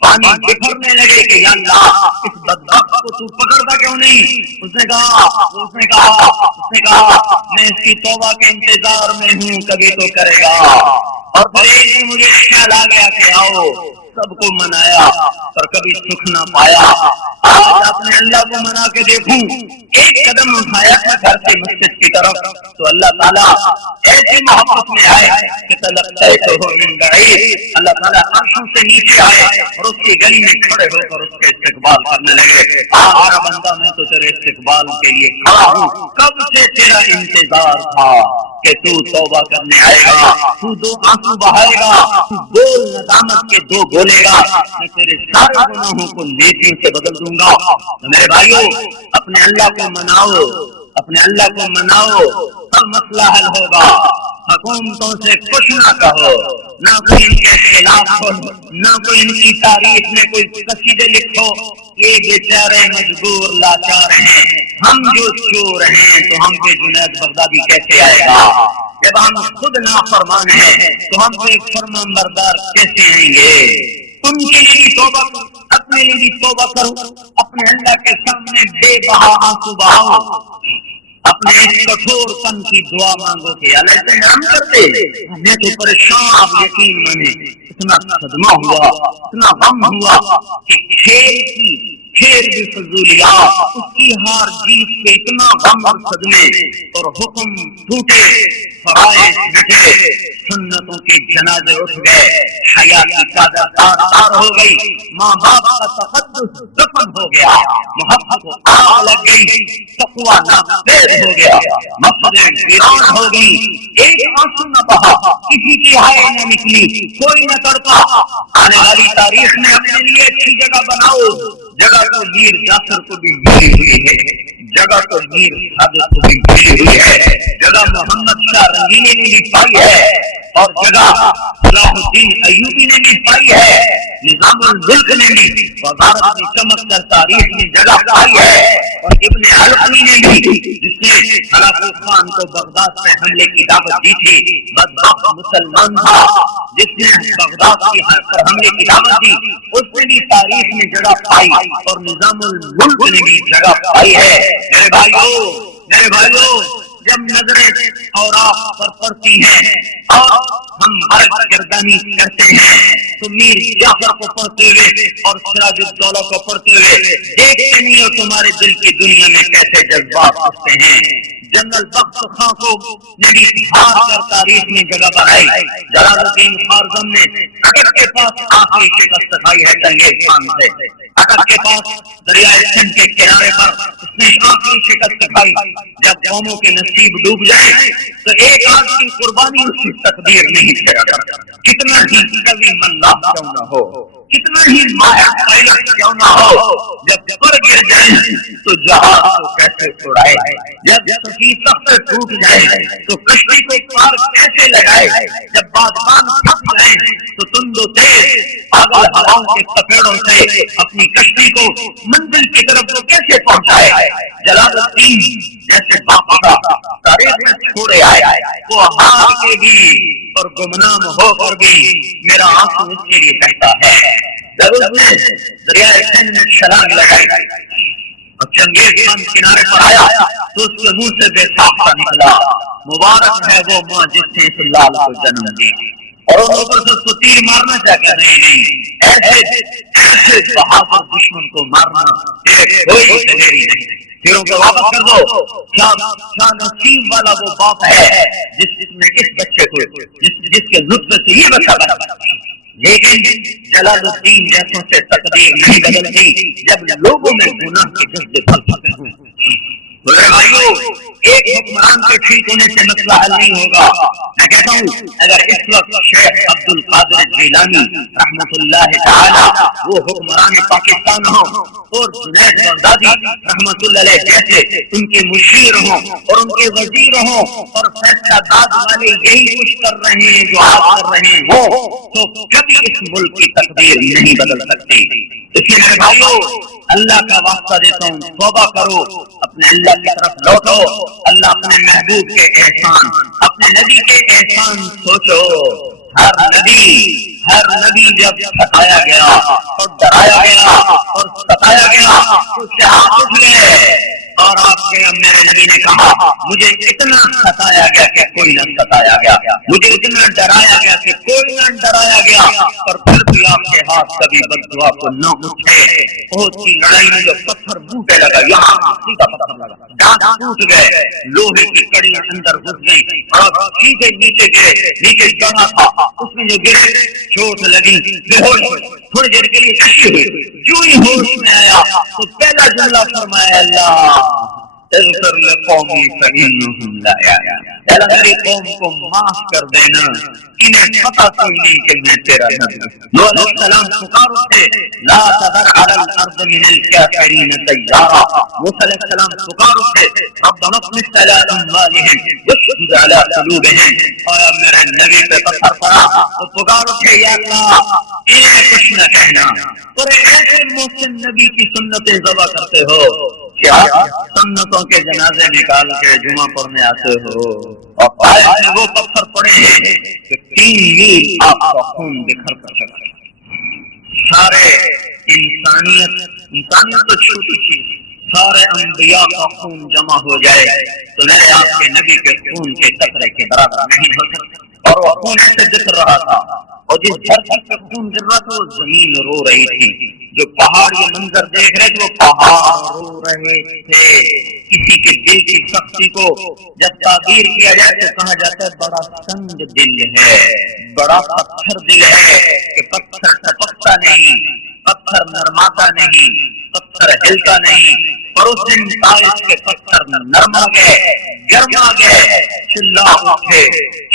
پانی بکھرنے لگے کہ یا اللہ اس بدبخت کو تو پکڑتا کیوں نہیں؟ اس نے کہا میں اس کی توبہ کے انتظار میں ہوں، کبھی تو کرے گا۔ اور پھر ایک دن مجھے خیال آ گیا کہ آؤ سب کو منایا پر کبھی سکھ نہ پایا، آج اپنے اللہ کو منا کے دیکھوں۔ ایک قدم اٹھایا تھا گھر سے مسجد کی طرف تو اللہ تعالیٰ ایسی محبت میں آئے کہ اللہ تعالیٰ عرشوں سے نیچے آئے اور اس کی گلی میں کھڑے ہو کر اس کے استقبال کرنے لگے۔ میرا بندہ میں تو تیرے استقبال کے لیے کھڑا ہوں، کب سے تیرا انتظار تھا کہ تو توبہ کرنے آئے گا، تو دو آنسو بہائے گا، تو بول ندامت کے دو بولے گا، میں تیرے سارے گناہوں کو نیکیوں سے بدل دوں گا۔ میرے بھائیو اپنے اللہ کو مناؤ، اپنے اللہ کو مناؤ، تب مسئلہ حل ہوگا۔ حکومتوں سے کچھ نہ کہو، نہ کوئی ان کے خلاف ہو، نہ کوئی ان کی تاریخ میں کوئی قصیدے لکھو، یہ بیچارے مجبور لاچار ہیں، ہم جو چور ہیں تو ہم پہ جنید بغدادی کیسے آئے گا؟ جب ہم خود نافرمان ہیں تو ہم پہ فرمان بردار کیسے آئیں گے؟ ان کے لیے بھی توبہ کرو، اپنے لیے بھی توبہ کرو، اپنے اللہ کے سامنے بے بہا آنسو بہاؤ، اپنے اس کٹھور پن کی دعا مانگو کہ اللہ سے نرم کرتے، میں تو پریشان، آپ یقین مانے اتنا صدمہ ہوا، اتنا غم ہوا کہ کھیل بھی فضولیات، اس کی ہار جیت پہ اتنا غم اور صدمے، اور حکم ٹوٹے، فرائض مٹے، سنتوں کے جنازے اٹھ گئے، حیا کی چادر تار ہو گئی، ماں باپ کا تقدس دفن ہو گیا، محبت کو آگ لگ گئی، تقویٰ ناپید ہو گیا، مسجدیں ویران ہو گئی، ایک آنسو نہ بہا، کسی کی ہائے نہ نکلی، کوئی نہ کرتا۔ آنے والی تاریخ میں اپنے لیے اچھی جگہ بناؤ، جگہ تو میر جعفر کو بھی ملی ہوئی ہے، جگہ تو میر صادق کو بھی ملی ہوئی ہے، جگہ محمد شاہ رنگینی نے بھی پائی ہے، اور جگہ صلاح الدین ایوبی نے بھی پائی ہے، نظام الملک نے بھی وزارت میں چمک کر تاریخ میں جگہ پائی ہے، اور ابن العلقمی نے بھی جس نے ہلاکو خان کو بغداد سے حملے کی دعوت دی تھی، بدبخت مسلمان تھا جس نے بغداد کی حملے کی دعوت دی، اس نے بھی تاریخ میں جگہ پائی، اور نظام الملک نے بھی جگہ پائی ہے۔ میرے بھائیو جب نظریں اوراق پر پڑتی ہیں اور ہم برق گردانی کرتے ہیں تو میر جعفر کو پڑھتے ہوئے اور سراج الدولہ کو پڑھتے ہوئے دیکھتے نہیں ہو تمہارے دل کی دنیا میں کیسے جذبات اٹھتے ہیں۔ جنرل بخت خان کو نے بھی ہار کر تاریخ میں جگہ بنائی، جلال الدین خارزم نے اٹک کے پاس آخری شکست کھائی ہے چنگیز خان سے، اٹک کے پاس دریائے سندھ کے کنارے پر اس نے آخری شکست کھائی۔ جب قوموں کے نصیب ڈوب جائے تو ایک آدمی کی قربانی اس کی تقدیر نہیں چھڑا کرتا، کتنا ہی کبھی ملا کیوں نہ ہو، کتنا ہی ماہر پائلٹ کیوں نہ ہو، جب پر گر جائے تو جہاز کو کیسے چھڑائے، جب سفینہ سے ٹوٹ جائے تو کشتی کو پار کیسے لگائے، جب بادبان پھنس جائے تو تند و تیز پاگل ہواؤں کے تپیڑوں سے اپنی کشتی کو منزل کی طرف کو کیسے پہنچائے۔ جلال الدین جیسے باپا تاریخ میں چھوڑے آئے، وہ ہار کے بھی اور گمنام ہو کر بھی میرا آنسو اس کے لیے بہتا ہے۔ جب اس نے دریائے سندھ میں چھلانگ لگائی اور چنگیز خان کنارے پر آیا تو اس کے منہ سے بے ساختہ نکلا، مبارک ہے وہ ماں جس نے اس لال کو جنم دیا، اور ان اوپر سے اس کو تیر مارنا چاہتا نہیں، ایسے بہادر دشمن کو مارنا ایک کوئی دلیری نہیں۔ تیروں کو واپس کر دو۔ کیا نصیب والا وہ باپ ہے جس نے اس بچے کو جس کے نطفے سے یہ بچہ بنا، لیکن جلال الدین جیسوں سے تقدیر نہیں بدلتی جب لوگوں میں گناہ کے جذبے پھیلتے ہیں۔ تو میرے بھائیو، ایک حکمران کے ٹھیک ہونے سے مسئلہ حل نہیں ہوگا۔ میں کہتا ہوں اگر اس وقت شیخ عبد القادر جیلانی رحمۃ اللہ تعالی وہ حکمران پاکستان ہوں اور جنید بغدادی رحمۃ اللہ علیہ جیسے ان کے مشیر ہوں اور ان کے وزیر ہوں اور فیصلہ داد والے یہی کچھ کر رہے ہیں جو آپ کر رہے ہیں وہ، تو کبھی اس ملک کی تقدیر نہیں بدل سکتی۔ اس لیے میرے بھائیو، اللہ کا واسطہ دیتا ہوں، توبہ کرو، اپنے اللہ کی طرف لوٹو، اللہ اپنے محبوب کے احسان، اپنے نبی کے احسان سوچو۔ ہر نبی جب ستایا گیا اور ڈرایا گیا اور ستایا گیا تو اس کے ہاتھ اٹھ گئے، اور آپ کے میرے نبی نے کہا مجھے اتنا ستایا گیا کہ کوئی نہ ستایا گیا، مجھے اتنا ڈرایا گیا کہ کوئی نہ ڈرایا گیا، اور پھر بھی آپ کے ہاتھ کبھی بد دعا کو نہ اٹھے۔ بہت کی لڑائی میں جو پتھر بوٹے لگا، یہاں سیدھا پتھر لگا، دانت ٹوٹ گئے، لوہے کی کڑیاں اندر گھس گئی اور آپ سیدھے نیچے گرے، نیچے گڑا تھا، اس میں جو گرے چوٹ لگی، بے ہوش ہوئے، تھوڑی دیر کے لیے خوشی ہوئی، جو ہی ہوش میں آیا تو پہلا جملہ فرمایا اللہ اغفر لقومی فإنهم لا يعلمون، اللہ میری قوم کو معاف کر دینا، انہیں پتہ کوئی نہیں کہ میں تیرا نبی ہوں۔ نوح علیہ السلام پکار اٹھے لا تذر علی الارض من الکافرین دیارا، موسیٰ علیہ السلام پکار اٹھے ربنا اطمس علی اموالہم واشدد علی قلوبہم، اور میرے نبی پہ پتھر پڑا تو پکار اٹھے یا اللہ انہیں کچھ نہ کہنا، اور ایسے محسن نبی کی سنتیں ذبح کرتے ہو، کیا سنتوں کے جنازے نکال کے جمعہ پڑھنے آتے ہو، اور پائے میں وہ پتھر پڑے ہیں کہ 3 میل آپ کا خون بکھر کر چلا۔ سارے انسانیت تو چھوٹی چیز، سارے انبیاء کا خون جمع ہو جائے تو میرے آپ کے نبی کے خون کے قطرے کے برابر نہیں ہو سکتا۔ اور وہ خون سے دکھ رہا تھا، اور جس دھرتی پہ خون گر رہا تھا وہ زمین رو رہی تھی، جو پہاڑ یہ منظر دیکھ رہے تھے وہ پہاڑ رو رہے تھے۔ کسی کے دل کی سختی کو جب تعبیر کیا جائے تو کہا جاتا ہے بڑا سنگ دل ہے، بڑا پتھر دل ہے، کہ پتھر ٹپکتا نہیں، پتھر نرماتا نہیں، پتھر ہلتا نہیں۔ اور اس دن طائف کے پتھر نرما گئے، گرما گئے، چلا اٹھے،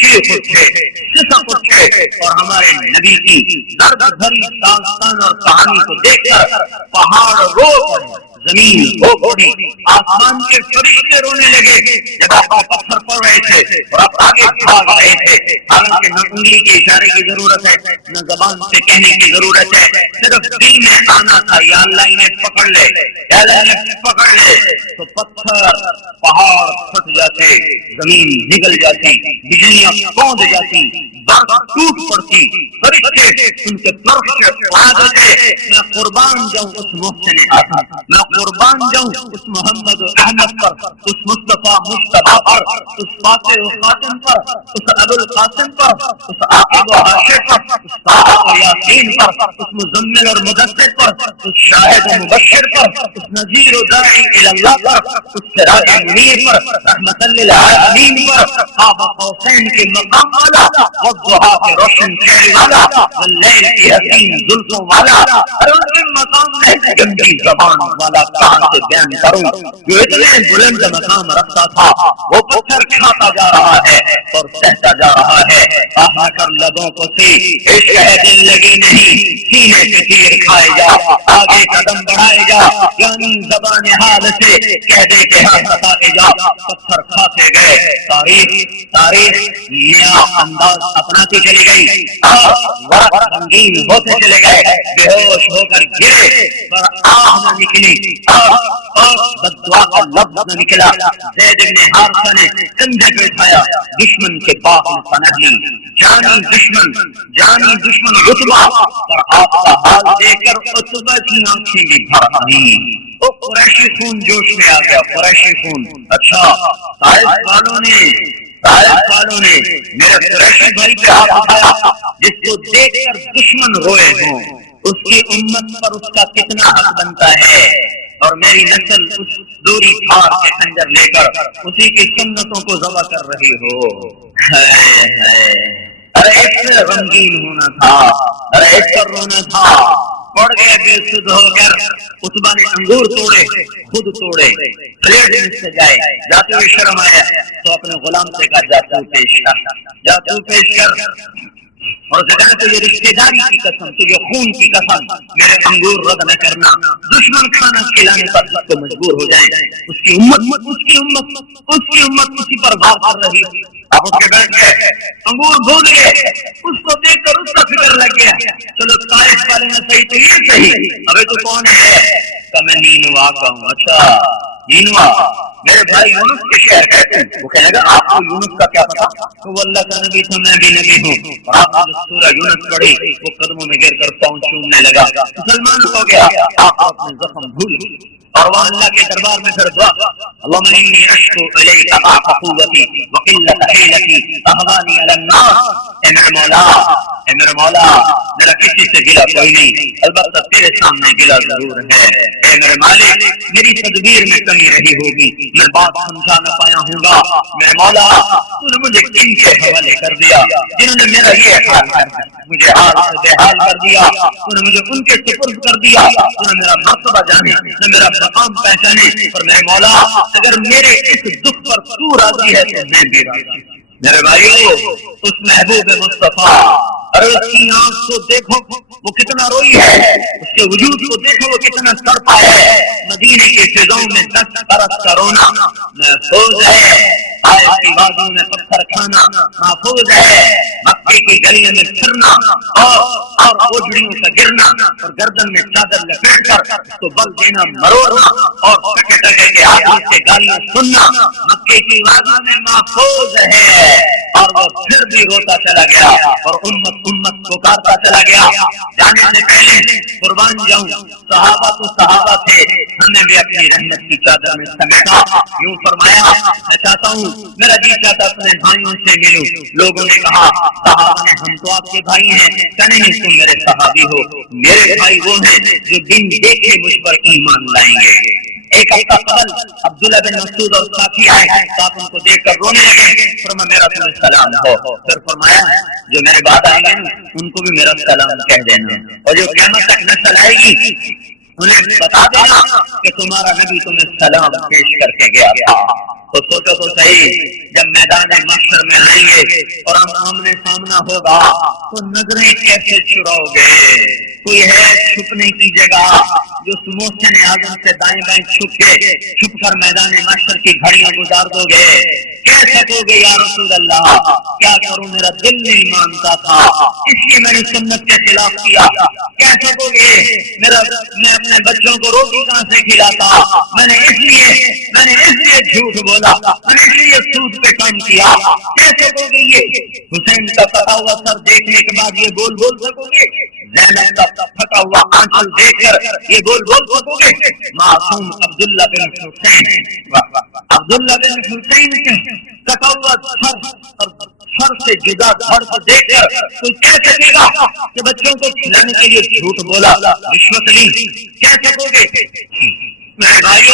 چیخ اٹھے، سسک اٹھے، اور ہمارے نبی کی درد بھری داستان اور کہانی کو دیکھ کر پہاڑ رو پڑے، زمین ہو پڑی، آسمان کے فرشتے رونے لگے جب آپ کو پتھر پڑ رہے تھے اور آپ آگے بھاگ رہے تھے۔ حالانکہ نہ انگلی کے اشارے کی ضرورت ہے، نہ زبان سے کہنے کی ضرورت ہے، صرف دل میں آنا تھا یا اللہ انہیں پکڑ لے، یا اللہ انہیں پکڑ لے، تو پتھر پہاڑ پھٹ جاتے، زمین نگل جاتی، بجلیاں کوند جاتی، برف ٹوٹ پڑتی، فرشتے ان کے پر سے اڑا دیتے۔ میں قربان جاؤں اس محسن اعظم، میں قربان جاؤں اس محمد احمد پر، اس مصطفیٰ مجتبیٰ پر، اس فاتح و خاتم پر، اس ابو القاسم پر، اس عاقب و حاشر پر، اس طه و یاسین پر، اس مزمل اور مدثر پر، اس شاہد و مبشر پر، اس نذیر و داعی الی اللہ پر، اس سراج منیر پر، رحمت للعالمین پر، قاب قوسین کے مقام والا، والضحیٰ کے روشن چہرے والا، واللیل کی حسین زلفوں والا، اور ان کے مقام میں گندی زبان والا کہاں سے بیان کروں، جو اتنے بلند مقام رکھتا تھا وہ پتھر کھاتا جا رہا ہے اور سہتا جا رہا ہے۔ آہا کر لبوں کو سی عشق ہے دل لگی نہیں، سینے سے تیر کھائے جا، آگے قدم بڑھائے جا، یعنی زبان حال سے کہہ دے کہ ہاں ستائے جا۔ پتھر کھاتے گئے، تاریخ نیا انداز اپناتی چلی گئی، ورق رنگین ہوتے چلے گئے، بے ہوش ہو کر گرے پر آہ نہ نکلی، اور بددعا کا لفظ نہ نکلا۔ زید بن حارثہ نے کندھے پہ اٹھایا، دشمن کے باغ میں پناہ لی، جانی دشمن عتبہ، اور آپ کا حال دیکھ کر عتبہ کی آنکھیں بھی بھر آئیں۔ وہ قریشی خون جوش میں آ گیا، قریشی خون۔ اچھا طائف والوں نے میرے قریشی بھائی پہ ہاتھ اٹھایا، جس کو دیکھ کر دشمن روئے ہوں، اس کی امت پر اس کا کتنا حق بنتا ہے، اور میری نسل اس دوری پھاڑ کے خنجر لے کر اسی کی سنتوں کو ذبح کر رہی ہو۔ ارے اس سے غمگین ہونا تھا، ارے اس پر رونا تھا، پڑ گئے بے سدھ ہو کر، عتبہ نے انگور توڑے، خود توڑے، پلیٹ میں سے جائے، جاتے ہوئے شرم آیا تو اپنے غلام سے کہا جاتو پیش کر، جاتو پیش کر، اور کہا تو یہ رشتے داری کی قسم، تو یہ خون کی قسم، میرے انگور رد نہ کرنا، دشمن کھانا کھلانے پر جس کو مجبور ہو جائے، اس کی امت اسی پر غور کر رہی، آپ اس کے بیٹھ گئے، انگور بھول گئے، اس کو دیکھ کر اس کا فکر لگ گیا، چلو طائف والے نے صحیح تو یہ صحیح، ابھی تو کون ہے؟ کہ میں نینوا کا ہوں۔ اچھا نینوا، میرے بھائی یونس کے شہر کہتے ہیں۔ وہ کہنے لگا آپ کو یونس کا کیا پتا؟ تو وہ اللہ کا نبی تھا، میں بھی نبی ہوں، اور آپ نے جو سورہ یونس پڑھی وہ قدموں میں گر کر پاؤں چومنے لگا، مسلمان ہو گیا، آپ اپنے زخم بھول گئے، اور وہ اللہ کے دربار میں پھر دعا، اللهم انی اشکو الیک ضعف قوتی وقلت حیلتی احوانی علی الناس، اے میرے مولا، اے میرے مولا، میرا کسی سے گلا کوئی نہیں، البتہ تیرے سامنے گلا ضرور ہے، اے میرے مالک، میری تدبیر میں کمی رہی ہوگی، میں بات سمجھا نہ پایا ہوں گا، میرے مولا تو نے مجھے کن کے حوالے کر دیا جنہوں نے میرا یہ حال کر دیا، مجھے حال سے بے حال کر دیا، تو نے مجھے ان کے سپرد کر دیا تو نے میرا مرتبہ جانے نہ میرا مقام پہچانے، اور میرے مولا اگر میرے اس دکھ پر تو راضی ہے تو میں بھی راضی ہوں۔ میرے بھائیو، اس محبوب مصطفیٰ، اور اس کی آنکھ کو دیکھو وہ کتنا روئی ہے، اس کے وجود کو دیکھو وہ کتنا تڑپا ہے، مدینے کی فضاؤں میں 10 برس کا رونا محفوظ ہے، طائف کی وادیوں میں پتھر کھانا محفوظ ہے، مکے کی گلیوں میں پھرنا اور اوجڑیوں کا گرنا اور گردن میں چادر لپیٹ کر تو بل دینا مروڑنا اور ٹکے ٹکے کے آدمی سے گالیاں سننا مکے کی وادیوں میں محفوظ ہے، اور وہ پھر بھی روتا چلا گیا اور امت پکارتا چلا گیا، جانے سے پہلے قربان جاؤں، صحابہ تو صحابہ تھے، ہمیں بھی اپنی رحمت کی چادر میں سمیٹا، یوں فرمایا میں چاہتا ہوں میرا جی چاہتا اپنے بھائیوں سے ملوں، لوگوں نے کہا صحابہ نے ہم تو آپ کے بھائی ہیں، کہ نہیں تم میرے صحابی ہو، میرے بھائی وہ ہیں جو دن دیکھے مجھ پر ایمان لائیں گے۔ ایک ہفتہ قبل عبداللہ بن مسعود اور ساتھی آئے، آپ ان کو دیکھ کر رونے لگے، فرمایا میرا تمہیں سلام ہو، پھر فرمایا جو میرے بعد آئیں گے ان کو بھی میرا سلام کہہ دینا، اور جو قیامت تک نسل آئے گی انہیں بتا دینا کہ تمہارا نبی تمہیں سلام پیش کر کے گیا تھا۔ تو سوچو تو صحیح، جب میدان محشر میں آئیں گے اور ہم آمنے سامنا ہوگا تو نظریں کیسے چراؤ گے؟ کوئی ہے چھپنے کی جگہ جو محسن اعظم سے دائیں بائیں چھپ کر میدان محشر کی گھڑیاں گزار دو گے؟ کہہ سکو گے یا رسول اللہ کیا کروں میرا دل نہیں مانتا تھا اس لیے میں نے سنت کے خلاف کیا؟ کہہ سکو گے میں اپنے بچوں کو روٹی کہاں سے کھلاتا، میں نے اس لیے جھوٹ بولا، میں نے اس لیے سود پہ کام کیا؟ کہہ سکو گے یہ حسین کا پھٹا ہوا سر دیکھنے کے بعد یہ بول سکو گے؟ زینب کا پھٹا ہوا آنچل دیکھ کر یہ بول سکو گے؟ معصوم عبداللہ بن حسین کے پھٹا ہوا سر سے جدا گھر کو دیکھ کر کوئی کہہ سکے گا کہ بچوں کو کھلانے کے لیے جھوٹ بولا، رشوت لی؟ کہہ سکو گے؟ میرے بھائیو،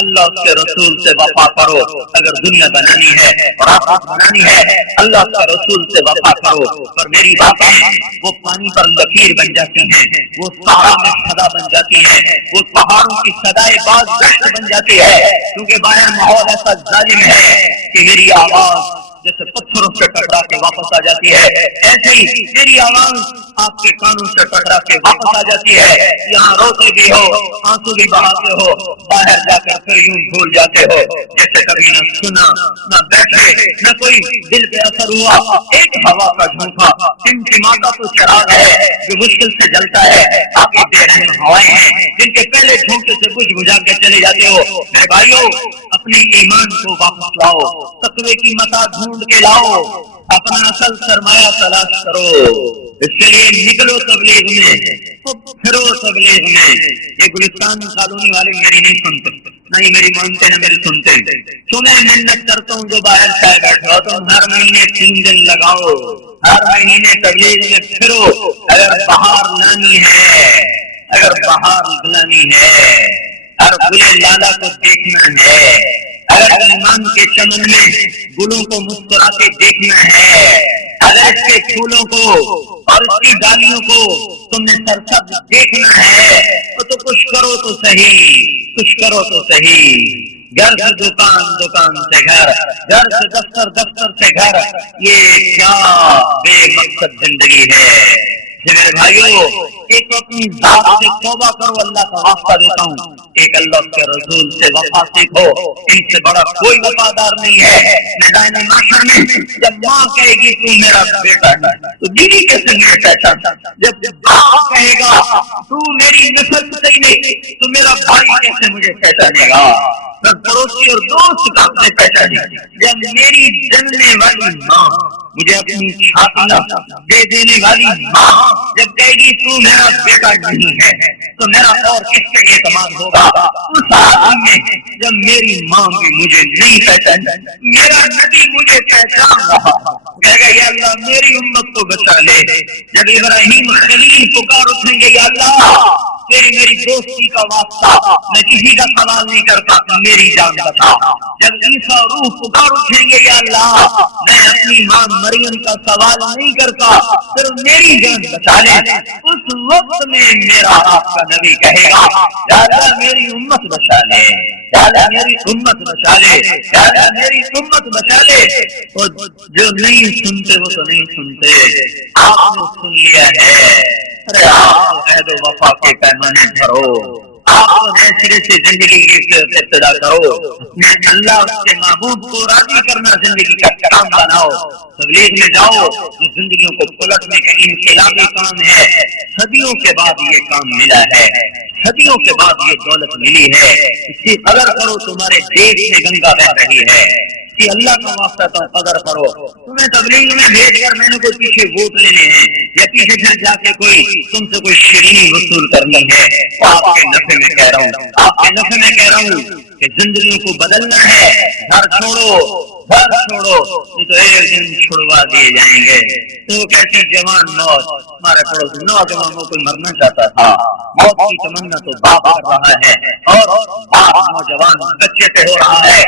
اللہ اس کے رسول سے وفا کرو، اگر دنیا بنانی ہے اور آخرت بنانی ہے اللہ کے رسول سے وفا کرو، اور میری باتیں وہ پانی پر لکیر بن جاتی ہیں، وہ صحرا میں صدا بن جاتی ہیں، وہ پہاڑوں کی صدائے باز گشت بن جاتی ہے، کیونکہ باہر ماحول ایسا ظالم ہے کہ میری آواز جیسے پتھروں سے ٹکرا کے واپس آ جاتی ہے، ایسے ہی میری آواز آپ کے کانوں سے ٹکرا کے واپس آ جاتی ہے، یہاں روتے بھی ہو، آنسو بھی بہاتے ہو، باہر جا کر پھر یوں بھول جاتے ہو جیسے کبھی نہ سنا، نہ بیٹھے، نہ کوئی دل پہ اثر ہوا، ایک ہوا کا جھونکا ٹمٹماتا تو چراغ ہے جو مشکل سے جلتا ہے، آگے بے رحم ہوائیں ہیں جن کے پہلے جھونکے سے کچھ بجھا کے چلے جاتے ہو۔ میرے بھائیو، اپنے ایمان کو واپس لاؤ، تقوی کی متا ڈھونڈ کے لاؤ، اپنا اصل سرمایہ تلاش کرو، اس کے لیے نکلو تبلیغ میں، پھرو تبلیغ میں۔ یہ گلستان کالونی والے میری نہیں سنتے، نہ ہی میری مانتے نہ میری سنتے، تو میں محنت کرتا ہوں جو باہر چائے بیٹھو، تم ہر مہینے 3 دن لگاؤ، ہر مہینے تبلیغ میں پھرو، اگر بہار لانی ہے، اگر بہار لانی ہے، ہر گلے لالا کو دیکھنا ہے، اگر ایمان کے چمن میں گلوں کو مسکراتے دیکھنا ہے، اگر اس کے پھولوں کو اور اس کی ڈالیوں کو تم نے سرسبز دیکھنا ہے تو کچھ کرو تو صحیح، کچھ کرو تو صحیح۔ گھر سے دکان، دکان سے گھر، گھر سے دفتر، دفتر سے گھر، یہ کیا بے مقصد زندگی ہے۔ میرے بھائیو، ایک تو اپنی ذات سے توبہ کرو، اللہ کا واسطہ دیتا ہوں، ایک اللہ کے رسول سے وفا سیکھو، ان سے بڑا کوئی وفادار نہیں ہے۔ میدان محشر میں جب ماں کہے گی تو میرا بیٹا ہے تو بیوی کیسے مجھے پہچانا، جب باپ کہے گا تو میری نسل صحیح نہیں تو میرا بھائی کیسے مجھے پہچانے گا، میں پڑوسی اور دوست کا اپنے پہچانے، جب میری جننے والی ماں مجھے اپنی چھاتیاں دے دینے والی ماں جب کہے گی تو میرا بیٹا نہیں ہے تو میرا اور کس پہ اعتماد ہوگا۔ اس حال میں جب میری ماں بھی مجھے نہیں پہچان، میرا نبی مجھے پہچان رہا، کہے گا یا اللہ میری امت کو بچا لے۔ جب ابراہیم خلیل پکار اٹھیں گے یا اللہ تیری میری دوستی کا واسطہ، میں کسی کا سوال نہیں کرتا، میری جان بتا۔ جب عیسیٰ روح پکار اٹھیں گے یا اللہ میں اپنی ماں مریم کا سوال نہیں کرتا، صرف میری جان بچا لے۔ اس وقت میں میرا آپ کا نبی کہے گا یا اللہ میری امت بچا لے، یا اللہ میری امت بچا لے، یا اللہ میری امت بچا لے۔ اور جو نہیں سنتے وہ تو نہیں سنتے، آپ نے سن لیا ہے، ارے آپ عہد و وفا کے پیمانے بھرو، آپ نئے سرے سے زندگی کی ابتدا کرو، میں اللہ اس کے معبود کو راضی کرنا زندگی کا کام بناؤ، تبلیغ میں جاؤ، جو زندگیوں کو پلٹنے کا انقلابی کام ہے، صدیوں کے بعد یہ کام ملا ہے، صدیوں کے بعد یہ دولت ملی ہے، اس کی قدر کرو، تمہارے دیش میں گنگا بہ رہی ہے، کہ اللہ کا واسطہ تو قدر کرو۔ تمہیں تبلیغ میں بھیج کر میں نے کوئی پیچھے ووٹ لینے ہیں یا پیچھے پھر جا کے کوئی تم سے کوئی شیرینی وصول کرنی ہے، آپ کے نفع میں کہہ رہا ہوں، آپ کے نفع میں کہہ رہا ہوں کہ زندگیوں کو بدلنا ہے، گھر چھوڑو، گھر چھوڑو، نہیں تو ایک دن چھڑوا دیے جائیں گے۔ تو کیسی جوان موت، ہمارے پڑوس نوجوان کو کوئی مرنا چاہتا تھا، موت کی تمنا تو باپ کر رہا ہے اور باپ نوجوان بچے پہ ہو رہا ہے،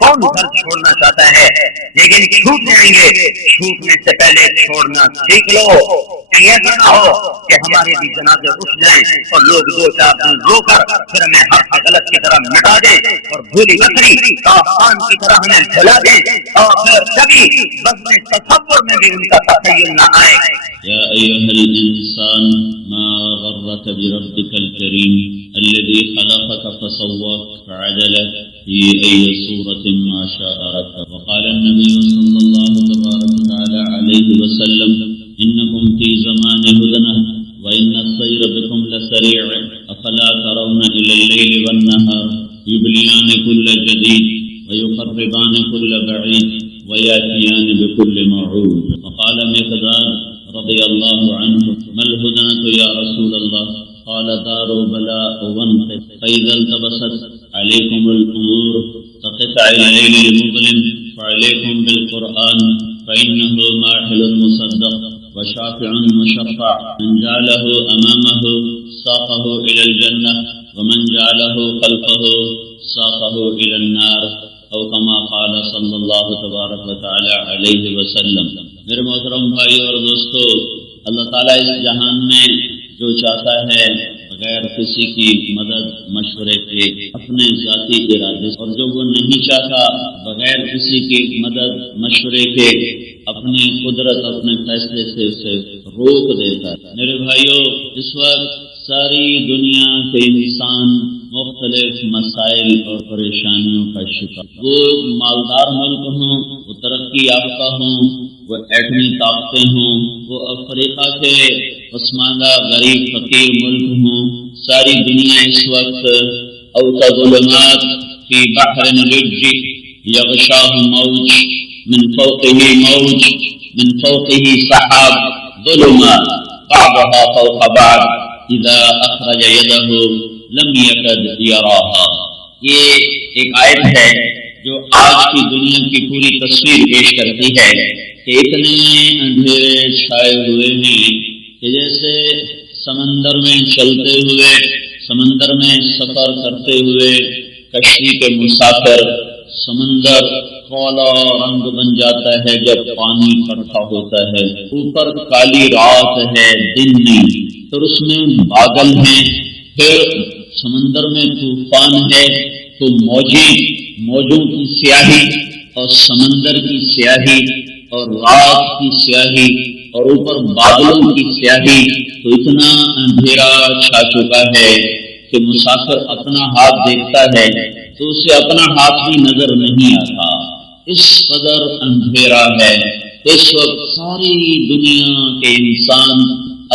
کون گھر چھوڑنا چاہتا ہے، لیکن چھوٹ جائیں گے، چھوٹنے سے پہلے چھوڑنا سیکھ لو، ایسا نہ ہو کہ ہمارے بھی جنازے اٹھ جائیں اور لوگ دو چار دن رو کر پھر ہمیں حق غلط کی طرح مٹا دیں اور بھولی بکری آسان کی طرح ہمیں جلا دیں اور پھر کبھی بزم تصور میں بھی ان کا تخیل نہ آئے۔ یا ایھا الانسان ما غرک بربک الکریم الذی خلقک فسواک فعدلک فی ای صورت ما شاء رکب۔ وقال النبی صلی اللہ تبارک وتعالی علیہ وسلم انکم فی زمان ہدنہ وإن السير بكم لسريع أفلا ترون إلى الليل والنهار يبليان كل جديد ويقربان كل بعيد ويأتيان بكل موعود۔ فقال مقداد رضي الله عنه ما الهدنة يا رسول الله؟ قال دار بلاء وانقذ فإذا التبست عليكم الأمور كقطع الليل المظلم فعليكم بالقرآن فإنه ماحل مصدق وشافع مشفع، من جعله أمامه ساقه إلى الجنة ومن جعله خلفه ساقه إلى النار، أو كما قال صلی اللہ تبارک وتعالی علیہ وسلم۔ میرے محترم بھائی اور دوستو، اللہ تعالیٰ اس جہان میں جو چاہتا ہے بغیر کسی کی مدد مشورے کے اپنے ذاتی ارادے، اور جو وہ نہیں چاہتا بغیر کسی کی مدد مشورے کے اپنی قدرت اپنے فیصلے سے اسے روک دیتا ہے۔ میرے بھائیوں، اس وقت ساری دنیا کے انسان مختلف مسائل اور پریشانیوں کا شکار، وہ مالدار ملک ہوں، وہ ترقی یافتہ ہوں، وہ ایٹمی طاقتیں ہوں، وہ افریقہ کے پسماندہ غریب فقیر ملک ہوں، ساری دنیا اس وقت او كظلمات في بحر لج يغشاه موج من فوقه موج من فوقه سحاب ظلمات بعضها فوق بعض اذا اخرج يده لم يكد يراها۔ یہ ایک آیت ہے جو آج کی دنیا کی پوری تصویر پیش کرتی ہے کہ اتنے اندھیرے چھائے ہوئے ہیں کہ جیسے سمندر میں چلتے ہوئے، سمندر میں سفر کرتے ہوئے کشتی کے مسافر سمندر کالا رنگ بن جاتا ہے جب پانی اکٹھا ہوتا ہے، اوپر کالی رات ہے، دن نہیں، پھر اس میں بادل ہیں، پھر سمندر میں طوفان ہے، تو موجوں کی سیاہی اور سمندر کی سیاہی اور رات کی سیاہی اور اوپر بادلوں کی سیاہی، تو اتنا اندھیرا چھا چکا ہے کہ مسافر اپنا ہاتھ دیکھتا ہے تو اسے اپنا ہاتھ بھی نظر نہیں آتا، اس قدر اندھیرا ہے۔ اس وقت ساری دنیا کے انسان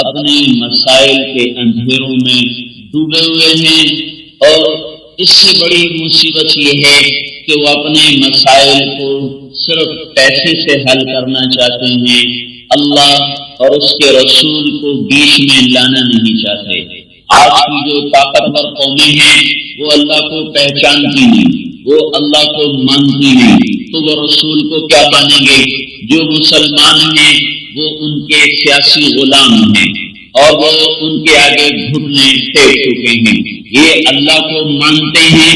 اپنے مسائل کے اندھیروں میں ڈوبے ہوئے ہیں، اور اس سے بڑی مصیبت یہ ہے کہ وہ اپنے مسائل کو صرف پیسے سے حل کرنا چاہتے ہیں، اللہ اور اس کے رسول کو بیچ میں لانا نہیں چاہتے۔ آج کی جو طاقتور قومیں ہیں وہ اللہ کو پہچانتی نہیں، وہ اللہ کو مانتی نہیں، تو وہ رسول کو کیا مانیں گے؟ جو مسلمان ہیں وہ ان کے سیاسی غلام ہیں اور وہ ان کے آگے گھٹنے ٹیک چکے ہیں۔ یہ اللہ کو مانتے ہیں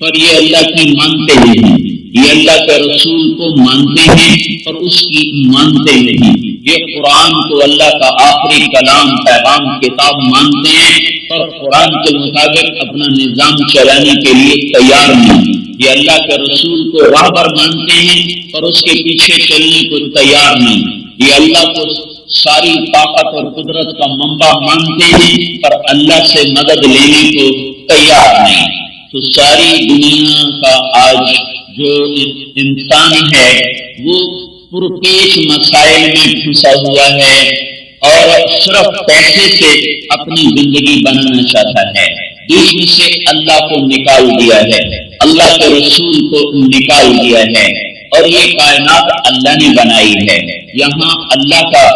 پر یہ اللہ کی مانتے نہیں، یہ اللہ کے رسول کو مانتے ہیں اور اس کی مانتے نہیں، یہ قرآن کو اللہ کا آخری کلام پیغام کتاب مانتے ہیں اور قرآن کے مطابق اپنا نظام چلانے کے لیے تیار نہیں، یہ اللہ کے رسول کو راہبر مانتے ہیں اور اس کے پیچھے چلنے کو تیار نہیں، یہ اللہ کو ساری طاقت اور قدرت کا منبع مانتے ہیں پر اللہ سے مدد لینے کو تیار نہیں۔ تو ساری دنیا کا آج جو انسان ہے وہ پرپیش مسائل میں پھنسا ہوا ہے اور صرف پیسے سے اپنی زندگی بنانا چاہتا ہے، بیچ میں سے اللہ کو نکال دیا ہے، اللہ کے رسول کو نکال دیا ہے، اور یہ کائنات اللہ نے بنائی ہے، یہاں اللہ کا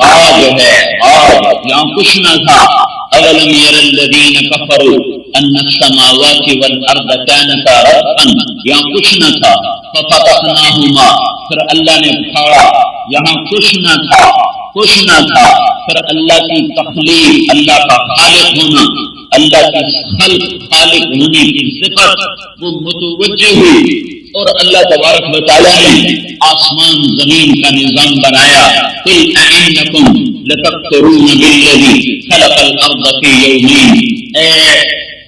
راج ہے، راج یہاں کچھ نہ تھا۔ اولم یر الذین کفروا ان السماوات والارض كانتا رتقا، یہاں کچھ نہ تھا، ففتحناہما، پھر اللہ نے پھاڑا، یہاں کچھ نہ تھا، کچھ نہ تھا، پھر اللہ کی تخلیق، اللہ کا خالق ہونا، اللہ کی خالق ہونے کی صفت وہ متوجہ ہوئی، اور اللہ تبارک و تعالیٰ نے آسمان زمین کا نظام بنایا۔ قل ائنکم لتکفرون بالذی خلق الارض فی یومین، اے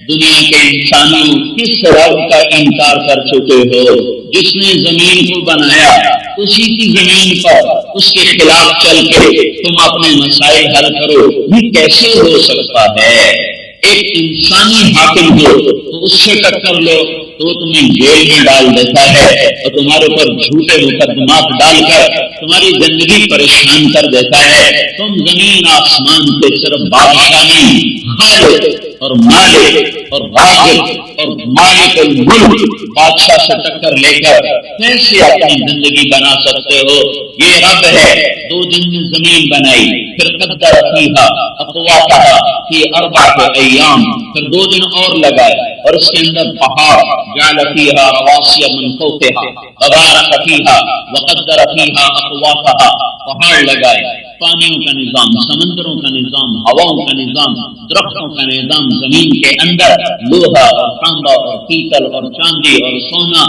دنیا کے انسانوں کس رب کا انکار کر چکے ہو جس نے زمین کو بنایا، اسی کی زمین پر اس کے خلاف چل کے تم اپنے مسائل حل کرو، یہ کیسے ہو سکتا ہے؟ ایک انسانی حاکم ہو تو اس سے ٹکر لو تو تمہیں جیل میں ڈال دیتا ہے اور تمہارے اوپر جھوٹے مقدمات ڈال کر تمہاری زندگی پریشان کر دیتا ہے۔ تم زمین آسمان سے صرف بادشاہ نہیں، خالق اور مالک اور رازق اور مالک الملک بادشاہ سے ٹکر لے کر کیسے اپنی زندگی بنا سکتے ہو؟ یہ رب ہے، 2 دن میں زمین بنائی، پھر قدر فیہا اقواتہا فی 4 ایام، پھر 2 دن اور لگائے اور اس کے اندر پہاڑ، جعل فیہا رواسی من فوقہا وبارک فیہا وقدر فیہا اقواتہا، پہاڑ لگائے، پانیوں کا نظام، سمندروں کا نظام، ہواؤں کا نظام، درختوں کا نظام، زمین کے اندر لوہا اور تانبا اور پیتل اور چاندی اور سونا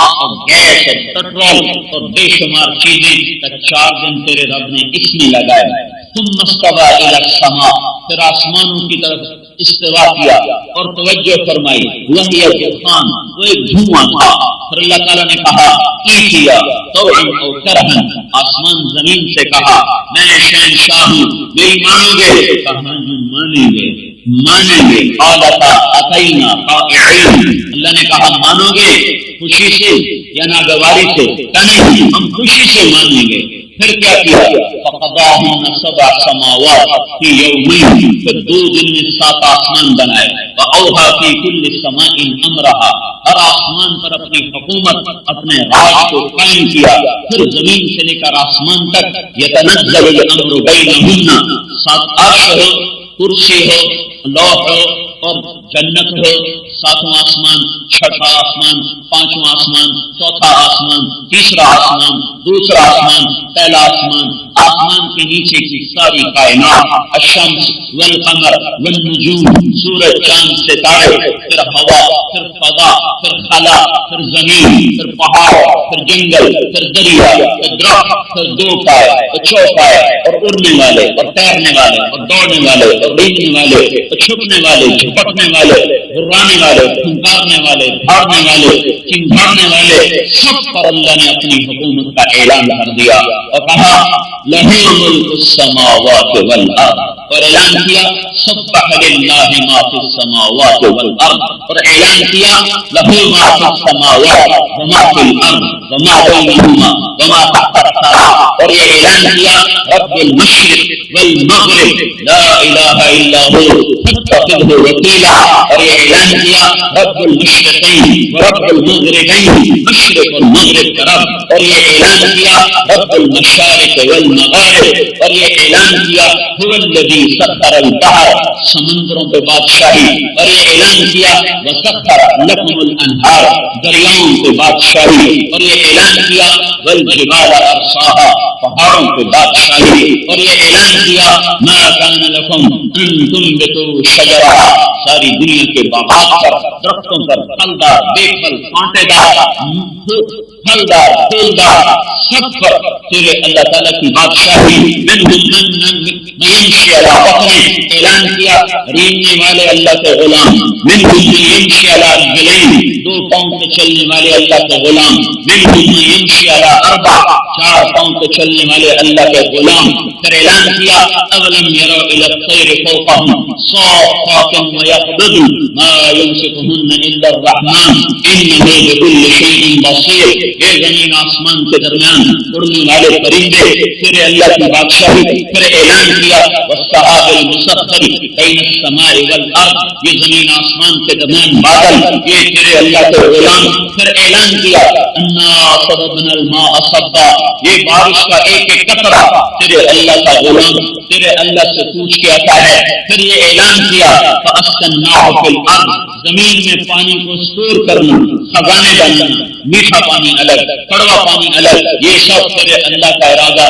اور گیس اور پیٹرول اور بے شمار چیزیں 4 دن تیرے رب نے اس میں لگائے۔ ثم استوى الى السماء، پھر آسمانوں کی طرف استوا کیا اور توجہ فرمائی، وہی دخان، وہ ایک دھواں تھا، پھر اللہ تعالیٰ نے کہا ایتیا طوعا او کرہا، آسمان زمین سے کہا میں شہنشاہ ہوں، میری مانو گے؟ کہا جو مانیں گے مانیں گے، قالتا اتینا طائعین، اللہ نے کہا مانو گے خوشی سے یا ناگواری سے؟ کہ نہیں، ہم خوشی سے مانیں گے۔ پھر کیا کیا؟ فقضاہن 7 سماوات فی یومین، پھر 2 دن میں 7 آسمان بنائے، وأوحى فی کل سماء امرہا، ہر آسمان پر اپنی حکومت، اپنے راج کو قائم کیا، پھر زمین سے لے کر آسمان تک یتنزل الامر بینہن، 7 عرش ہو، کرسی ہو، لوح ہو اور جنت ہو، ساتواں آسمان، چھٹا آسمان، پانچواں آسمان، چوتھا آسمان، تیسرا آسمان، دوسرا آسمان، پہلا آسمان، آسمان کے نیچے کی ساری کائنات، الشمس والقمر والنجوم، سورج، چاند، ستارے، پھر ہوا، پھر فضا، پھر خلا، پھر زمین، پھر پہاڑ، پھر جنگل، پھر دریا، پھر درخت، پھر دو پائے، پھر چوپائے، اور اڑنے والے، اور تیرنے والے، اور دوڑنے والے، اور ریگنے والے، اور چھپنے والے، جھپٹنے والے، گھرانے والے، پھنکارنے والے، بھاگنے والے، چنگھاڑنے والے، سب پر اللہ نے اپنی حکومت کا اعلان کر دیا اور کہا لہ ملک السماوات والارض، اور اعلان کیا سبح للہ ما فی السماوات والارض، اور اعلان کیا لہ ما فی السماوات وما فی الارض وما بینہما وما تحت الثری، اور یہ اعلان کیا رب المشرق والمغرب لا الہ الا هو فاتخذہ وکیلا، اور یہ اعلان کیا رب المشرقین ورب المغربین، مشرق اور مغرب کا رب، اور یہ اعلان کیا رب المشارق والمغارب، اور یہ اعلان کیا هو الذی سخر البحر، سمندروں پہ بادشاہی، اور یہ اعلان کیا وسخر لکم الانہار، دریاؤں پہ بادشاہی، اور یہ اعلان کیا والجبال ارساها، پہاڑوں پہ بادشاہی، اور یہ اعلان کیا ما کان لکم ان تنبتوا شجرها، ساری دنیا کے باغات پر، درختوں پر، پھلدار، بے پھل، کانٹے دار، پھلدار، پھولدار، سب پر تیرے اللہ تعالیٰ کی بادشاہی، منہم من یمشی علی بطنہ، اعلان کیا رینگنے والے اللہ کے غلام، منہم من یمشی علی رجلین، دو پاؤں پہ چلنے والے اللہ کے غلام، منہم من یمشی علی اربع، چار پاؤں پہ چلنے والے اللہ کے غلام، پھر اعلان کیا اولم یروا الی الطیر فوقہم صافات ویقبضن ما یمسکہن الا الرحمن انہ بکل شیء بصیر، یہ زمین آسمان کے درمیان اڑنے والے پرندے تیرے اللہ کی بادشاہی، پھر اعلان کیا والسحاب المسخر بین السماء والارض، یہ زمین آسمان کے درمیان بادل یہ تیرے اللہ کے غلام، پھر اعلان کیا انا صببنا الماء صبا، یہ بارش کا ایک ایک قطرہ تیرے اللہ کا غلام تیرے اللہ سے پوچھ کے آتا ہے، پھر یہ اعلان کیا فاسکناہ فی الارض، زمین میں پانی کو اسٹور کرنا، خزانے ڈالنا، میٹھا پانی الگ، کڑوا پانی الگ، یہ سب تیرے اللہ کا ارادہ